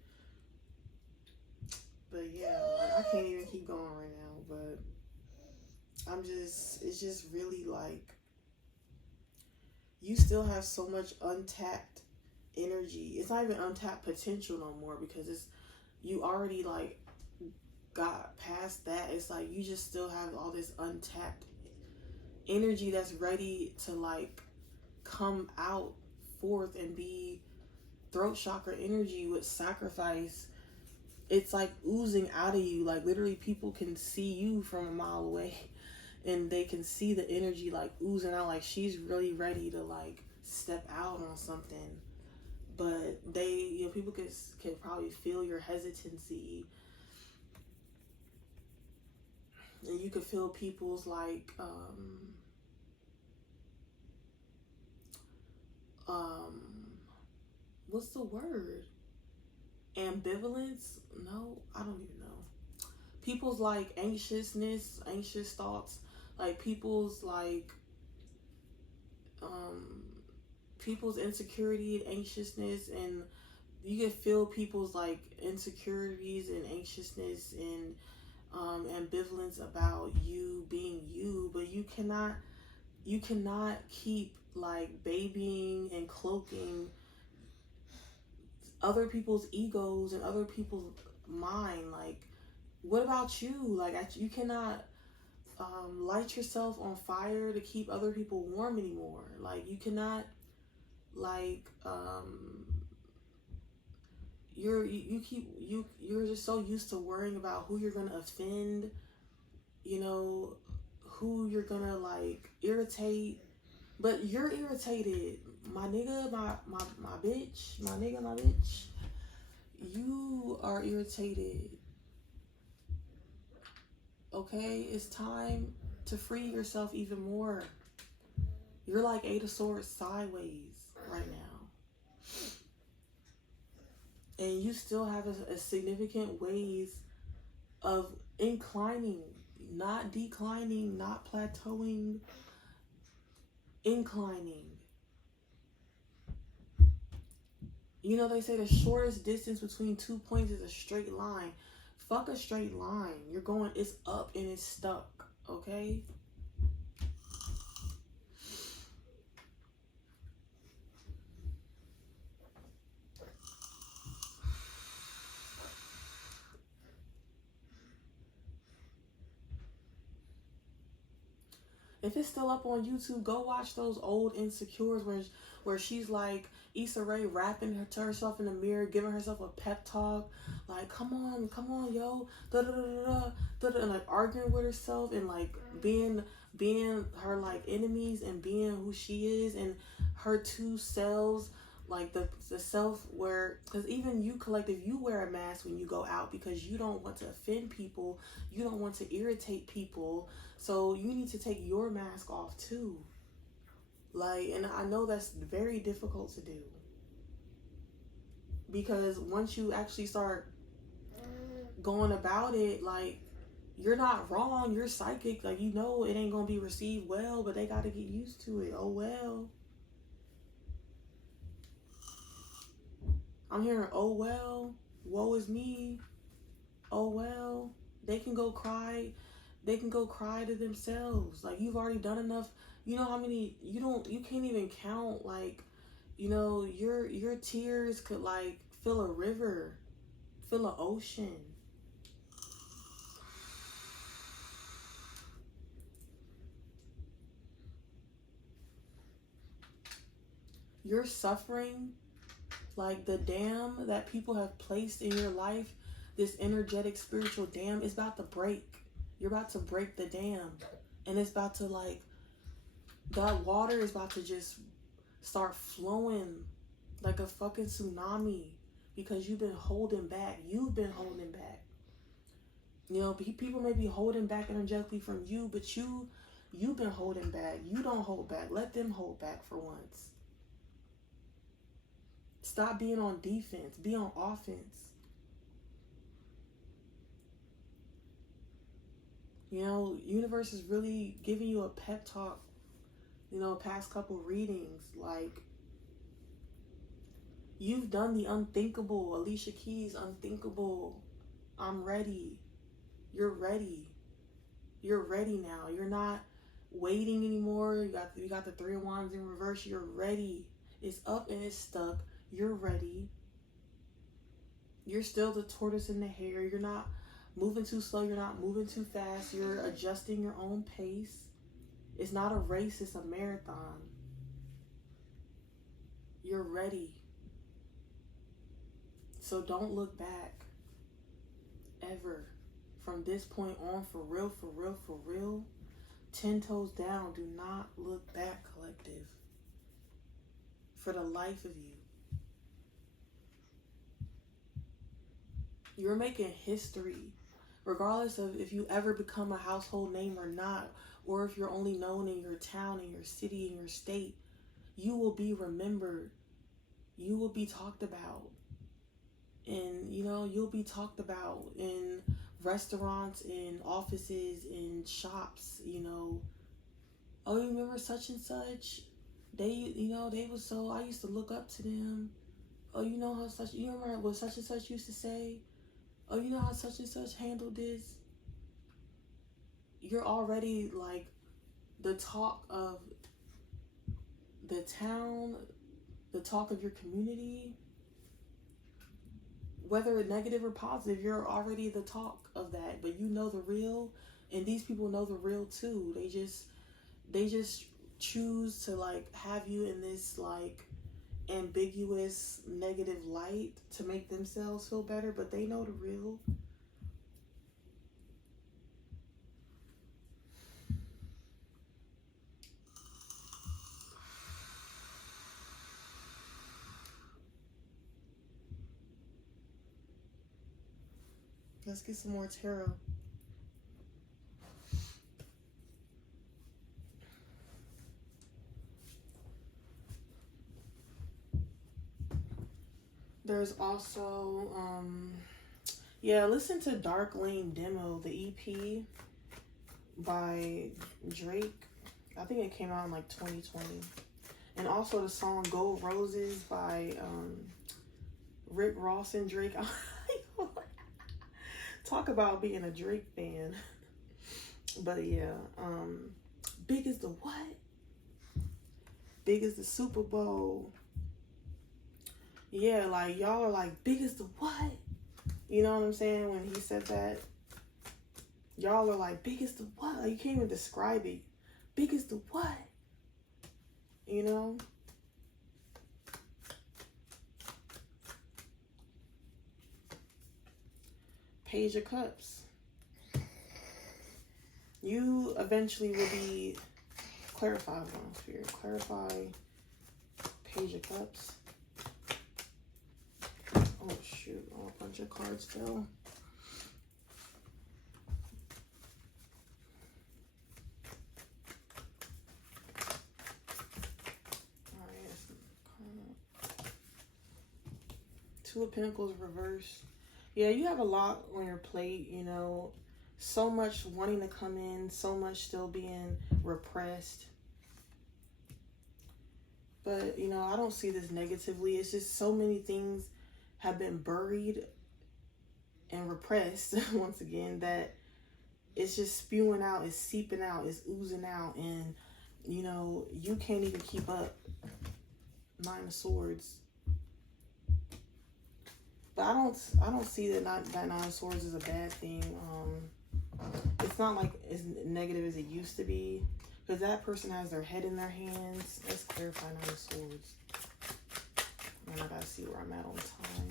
but yeah, like, I can't even keep going right now, but it's just really like, you still have so much untapped energy. It's not even untapped potential no more, because you already like got past that. It's like you just still have all this untapped energy that's ready to like come out forth and be throat chakra energy with sacrifice it's like oozing out of you. Like literally people can see you from a mile away and they can see the energy like oozing out, like she's really ready to like step out on something. But they, you know, people can probably feel your hesitancy, and you could feel people's like what's the word, ambivalence? No, I don't even know. People's like anxious thoughts, like people's like people's insecurity and anxiousness, and you can feel people's like insecurities and anxiousness and ambivalence about you being you. But you cannot keep like babying and cloaking other people's egos and other people's mind. Like, what about you? Like, you cannot light yourself on fire to keep other people warm anymore. Like, you cannot, like, you're just so used to worrying about who you're gonna offend, you know, who you're gonna like irritate. But you're irritated, my nigga, my bitch, my nigga, my bitch. You are irritated. Okay, it's time to free yourself even more. You're like Eight of Swords sideways right now. And you still have a significant ways of inclining, not declining, not plateauing, inclining. You know, they say the shortest distance between 2 points is a straight line. Fuck a straight line. You're going, it's up and it's stuck, okay? If it's still up on YouTube, go watch those old Insecures where she's like Issa Rae rapping to herself in the mirror, giving herself a pep talk, like come on, yo, da da da da da, and like arguing with herself and like being her like enemies and being who she is, and her two selves, like the self where, because even you collective, you wear a mask when you go out because you don't want to offend people, you don't want to irritate people. So you need to take your mask off too. Like, and I know that's very difficult to do. Because once you actually start going about it, like, you're not wrong, you're psychic. Like, you know it ain't gonna be received well, but they gotta get used to it. Oh well. I'm hearing, oh well, woe is me. Oh well. They can go cry to themselves. Like, you've already done enough. You know how many, you can't even count, like, you know, your tears could like fill a river, fill an ocean. Your suffering, like the dam that people have placed in your life, this energetic spiritual dam is about to break. You're about to break the dam, and it's about to like, that water is about to just start flowing like a fucking tsunami because you've been holding back. You've been holding back. You know, people may be holding back energetically from you, but you've been holding back. You don't hold back. Let them hold back for once. Stop being on defense. Be on offense. You know, universe is really giving you a pep talk, you know, past couple readings. Like, you've done the unthinkable. Alicia Keys, unthinkable. I'm ready. You're ready. You're ready now. You're not waiting anymore. You got the Three of Wands in reverse. You're ready. It's up and it's stuck. You're ready. You're still the tortoise in the hare. You're not moving too slow. You're not moving too fast. You're adjusting your own pace. It's not a race. It's a marathon. You're ready. So don't look back. ever, from this point on, for real, for real, for real, 10 toes down, do not look back, collective. For the life of you. You're making history. Regardless of if you ever become a household name or not, or if you're only known in your town, in your city, in your state, you will be remembered. You will be talked about. And, you know, you'll be talked about in restaurants, in offices, in shops, you know. Oh, you remember such and such? They, you know, they was so, I used to look up to them. Oh, you know how such, you remember what such and such used to say? Oh, you know how such and such handled this? You're already like the talk of the town, the talk of your community. Whether negative or positive, you're already the talk of that. But you know the real, and these people know the real too. They just choose to like have you in this like ambiguous negative light to make themselves feel better, but they know the real. Let's get some more tarot. There's also, listen to Dark Lane Demo, the EP by Drake. I think it came out in like 2020. And also the song Gold Roses by Rick Ross and Drake. Talk about being a Drake fan. But yeah, big as the what? Big as the Super Bowl. Yeah, like y'all are like, big as the what? You know what I'm saying? When he said that, y'all are like, big as the what? Like, you can't even describe it. Big as the what? You know? Page of Cups. You eventually will be clarified on Spirit. Clarify. Page of Cups. Oh shoot, oh, a bunch of cards fell. Two of Pentacles reverse. Yeah, you have a lot on your plate, you know. So much wanting to come in, so much still being repressed. But, you know, I don't see this negatively. It's just so many things have been buried and repressed, once again, that it's just spewing out, it's seeping out, it's oozing out. And, you know, you can't even keep up. Nine of Swords. But I don't see that Nine of Swords is a bad thing. It's not like as negative as it used to be, because that person has their head in their hands. Let's clarify Nine of Swords. And I gotta see where I'm at on time.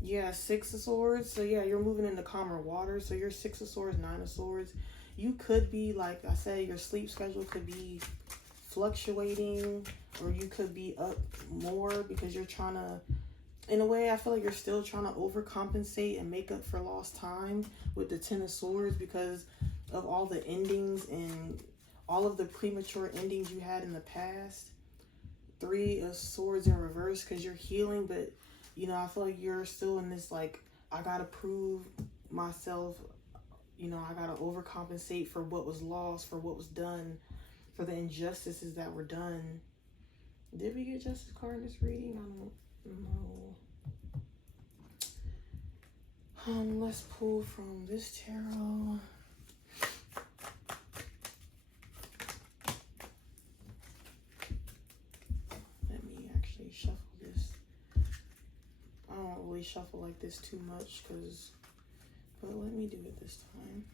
Yeah, Six of Swords. So yeah, you're moving into calmer water. So you're Six of Swords, Nine of Swords. You could be, like I said, your sleep schedule could be fluctuating, or you could be up more because you're trying to, in a way, I feel like you're still trying to overcompensate and make up for lost time with the Ten of Swords because of all the endings and all of the premature endings you had in the past. Three of Swords in reverse because you're healing, but, you know, I feel like you're still in this, like, I gotta prove myself, you know, I gotta overcompensate for what was lost, for what was done, for the injustices that were done. Did we get Justice card in this reading? I don't know. Let's pull from this tarot. Let me actually shuffle this. I don't really shuffle like this too much, but let me do it this time.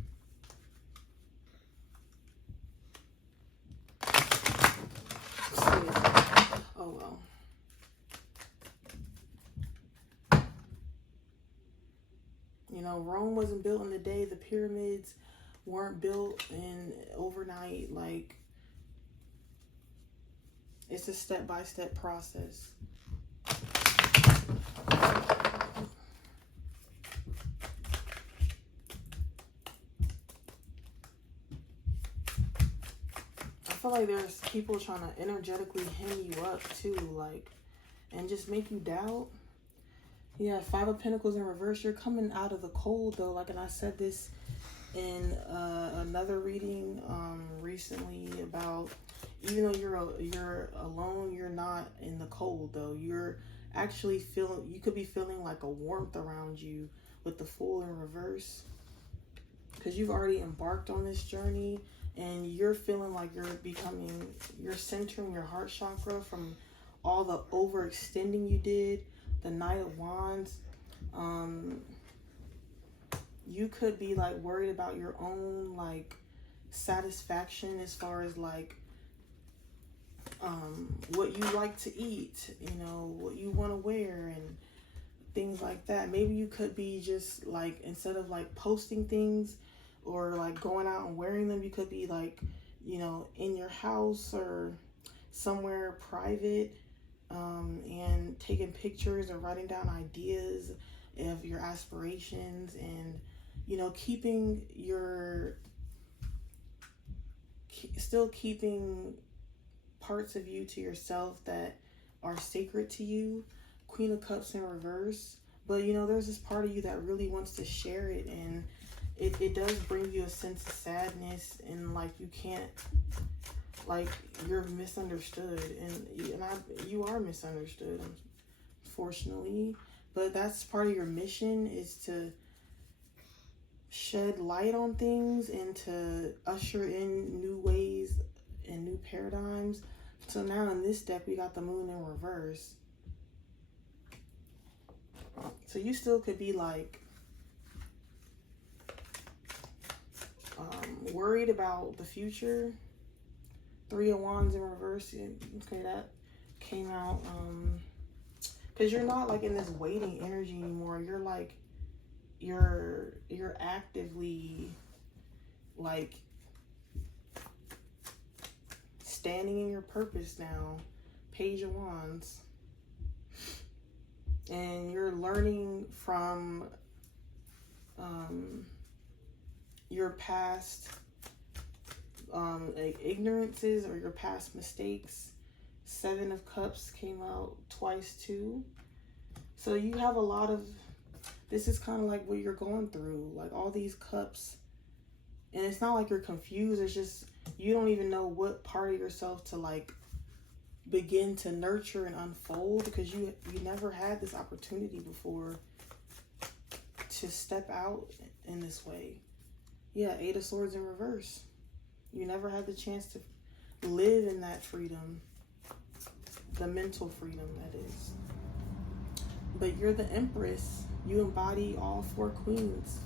Oh well. Rome wasn't built in a day. The pyramids weren't built in overnight. Like, it's a step-by-step process. I feel like there's people trying to energetically hem you up too, like, and just make you doubt. Yeah, Five of Pentacles in reverse. You're coming out of the cold though. Like, and I said this in another reading recently about, even though you're alone, you're not in the cold though. You're actually feeling. You could be feeling like a warmth around you with the Fool in reverse, because you've already embarked on this journey. And you're feeling like you're centering your heart chakra from all the overextending you did. The Knight of Wands. You could be like worried about your own like satisfaction as far as like what you like to eat, what you want to wear and things like that. Maybe you could be just like, instead of like posting things or like going out and wearing them, you could be like, in your house or somewhere private, and taking pictures or writing down ideas of your aspirations, and still keeping parts of you to yourself that are sacred to you. Queen of Cups in reverse. But there's this part of you that really wants to share it, and it does bring you a sense of sadness, and like you can't, like, you're misunderstood, and you are misunderstood, unfortunately. But that's part of your mission, is to shed light on things and to usher in new ways and new paradigms. So now in this deck, we got the Moon in reverse. So you still could be like worried about the future. Three of Wands in reverse. Okay, that came out because you're not like in this waiting energy anymore. You're like you're actively like standing in your purpose now. Page of Wands. And you're learning from your past ignorances or your past mistakes. Seven of Cups came out twice too. So you have a lot of, this is kind of like what you're going through, like all these cups. And it's not like you're confused, it's just you don't even know what part of yourself to like begin to nurture and unfold, because you never had this opportunity before to step out in this way. Yeah, Eight of Swords in reverse. You never had the chance to live in that freedom, the mental freedom, that is. But you're the Empress. You embody all four queens,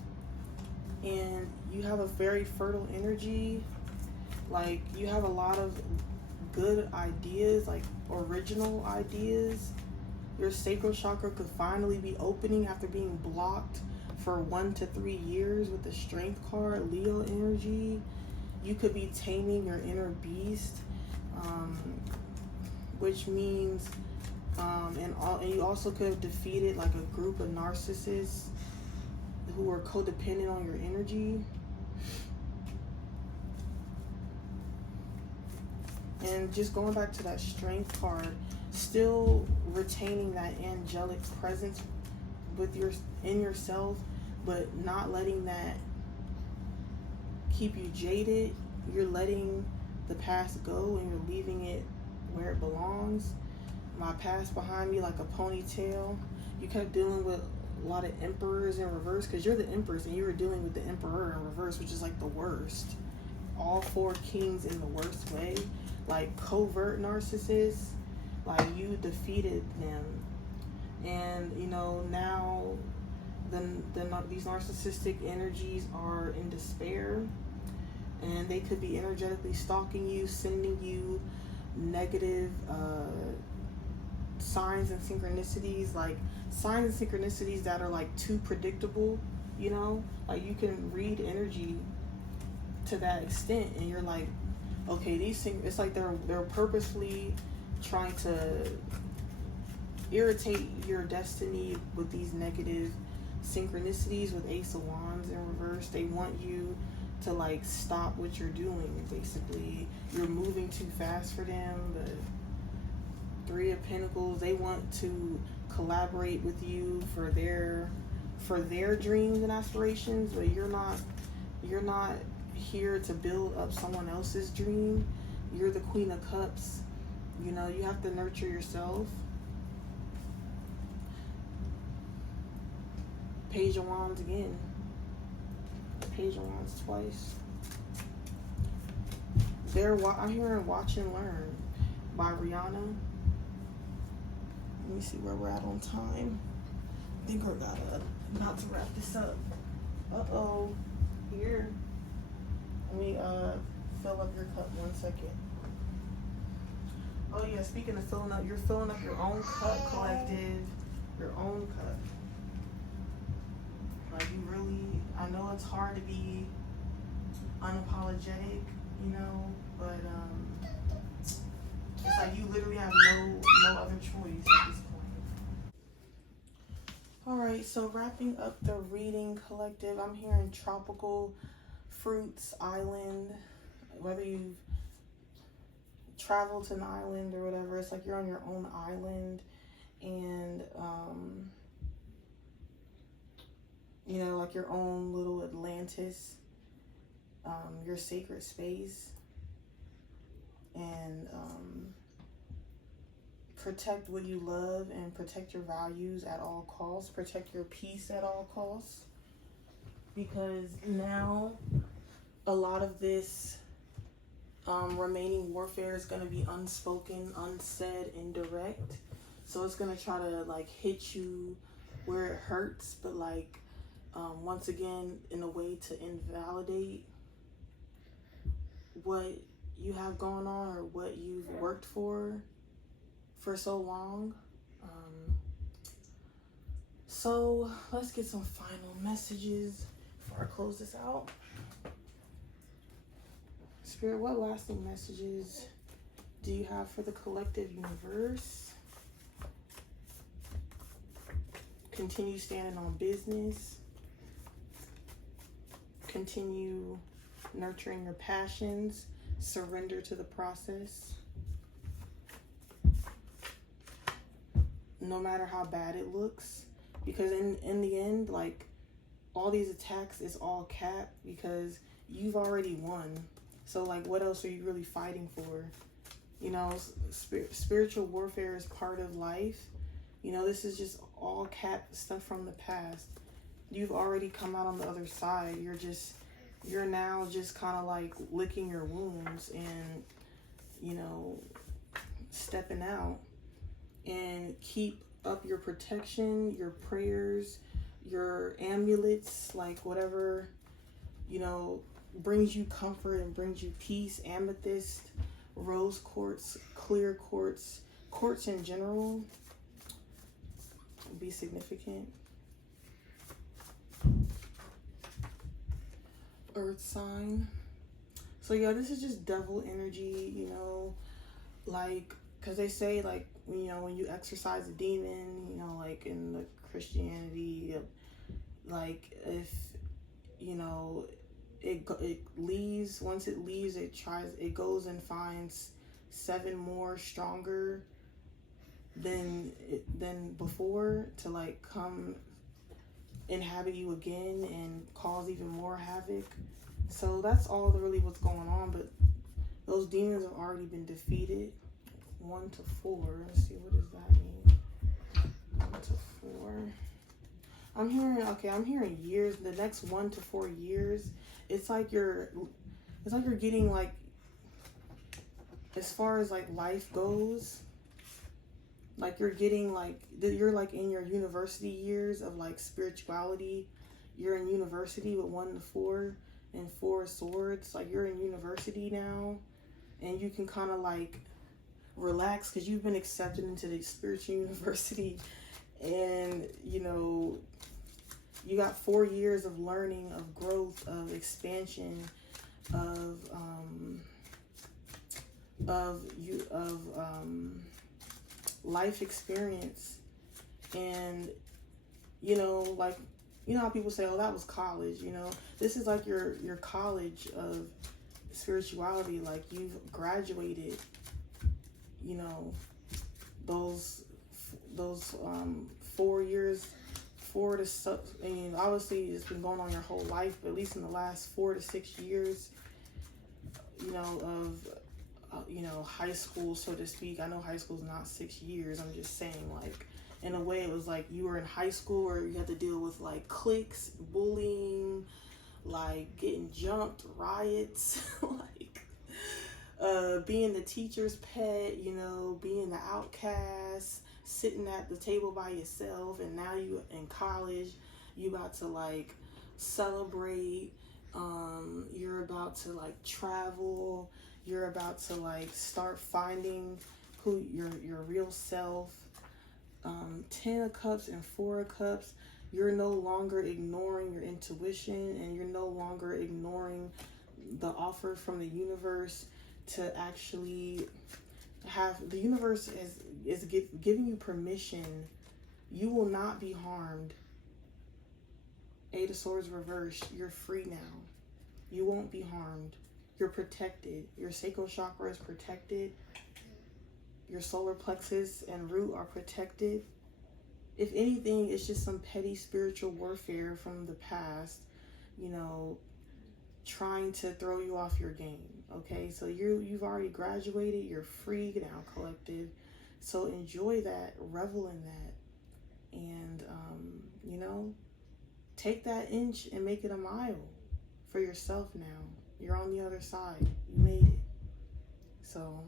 and you have a very fertile energy. Like, you have a lot of good ideas, like original ideas. Your sacral chakra could finally be opening after being blocked for 1 to 3 years with the Strength card, Leo energy. You could be taming your inner beast, which means and you also could have defeated like a group of narcissists who are codependent on your energy. And just going back to that Strength card, still retaining that angelic presence in yourself, but not letting that keep you jaded. You're letting the past go and you're leaving it where it belongs. My past behind me like a ponytail. You kept dealing with a lot of emperors in reverse, because you're the Empress and you were dealing with the Emperor in reverse, which is like the worst. All four kings in the worst way. Like covert narcissists, like you defeated them. And now these narcissistic energies are in despair, and they could be energetically stalking you, sending you negative signs and synchronicities, like signs and synchronicities that are like too predictable, You know, like you can read energy to that extent, and you're like, okay, these things. It's like they're purposely trying to irritate your destiny with these negative synchronicities with Ace of Wands in reverse. They want you to like stop what you're doing. Basically, you're moving too fast for them. The Three of Pentacles. They want to collaborate with you for their dreams and aspirations, but you're not here to build up someone else's dream. You're the Queen of Cups. You know, you have to nurture yourself. Page of Wands again. Page of Wands twice. I'm hearing Watch and Learn by Rihanna. Let me see where we're at on time. I think we're about to wrap this up. Uh-oh. Here. Let me fill up your cup 1 second. Oh yeah, speaking of filling up, you're filling up your own cup, collective. Your own cup. Like you really, I know it's hard to be unapologetic, you know, but it's like you literally have no other choice at this point. Alright, so wrapping up the reading, collective, I'm hearing tropical fruits, island, whether you've traveled to an island or whatever, it's like you're on your own island, and you know, like your own little Atlantis, your sacred space, and protect what you love and protect your values at all costs. Protect your peace at all costs, because now a lot of this remaining warfare is going to be unspoken, unsaid, indirect. So it's going to try to like hit you where it hurts, but like once again in a way to invalidate what you have going on or what you've worked for so long. So let's get some final messages before I close this out. Spirit, what lasting messages do you have for the collective universe? Continue standing on business. Continue nurturing your passions. Surrender to the process. No matter how bad it looks. Because in the end, like, all these attacks is all cap because you've already won. So, like, what else are you really fighting for? You know, spiritual warfare is part of life. You know, this is just all cap stuff from the past. You've already come out on the other side. You're now just kind of like licking your wounds and, you know, stepping out. And keep up your protection, your prayers, your amulets, like whatever, you know, brings you comfort and brings you peace. Amethyst, rose quartz, clear quartz, quartz in general be significant. Earth sign. So yeah, this is just devil energy, you know, like, because they say, like, you know, when you exorcise a demon, you know, like in the Christianity, like if, you know, it leaves, once it leaves, it goes and finds 7 more stronger than before to like come inhabit you again and cause even more havoc. So that's all really what's going on, but those demons have already been defeated. 1 to 4. Let's see, what does that mean? 1 to 4. I'm hearing years. The next 1 to 4 years, it's like you're getting like, as far as like life goes, like you're getting like, you're like in your university years of like spirituality. You're in university with 1 to 4 and 4 of swords. Like you're in university now, and you can kind of like relax because you've been accepted into the spiritual university, and you know, You got 4 years of learning, of growth, of expansion, of life experience. And like, how people say, oh, that was college. This is like your college of spirituality. Like, you've graduated those 4 years, obviously it's been going on your whole life, but at least in the last 4 to 6 years of high school, so to speak. I know high school is not 6 years. I'm just saying, like, in a way, it was like you were in high school where you had to deal with like cliques, bullying, like getting jumped, riots, like being the teacher's pet, being the outcast, sitting at the table by yourself. And now you in college, you about to like celebrate, you're about to like travel, you're about to like start finding who your real self. 10 of Cups and 4 of Cups, you're no longer ignoring your intuition, and you're no longer ignoring the offer from the universe to actually have, the universe is giving you permission. You will not be harmed. 8 of Swords reversed, you're free now. You won't be harmed. You're protected. Your sacral chakra is protected. Your solar plexus and root are protected. If anything, it's just some petty spiritual warfare from the past, trying to throw you off your game. Okay, so you've already graduated. You're free now, collective. So enjoy that, revel in that, and take that inch and make it a mile for yourself. Now you're on the other side. You made it. So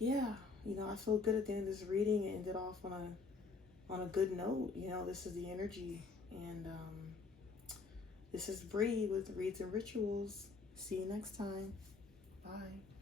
yeah. I feel good at the end of this reading. It ended off on a good note. This is the energy. And this is Bree with Reads and Rituals. See you next time. Bye.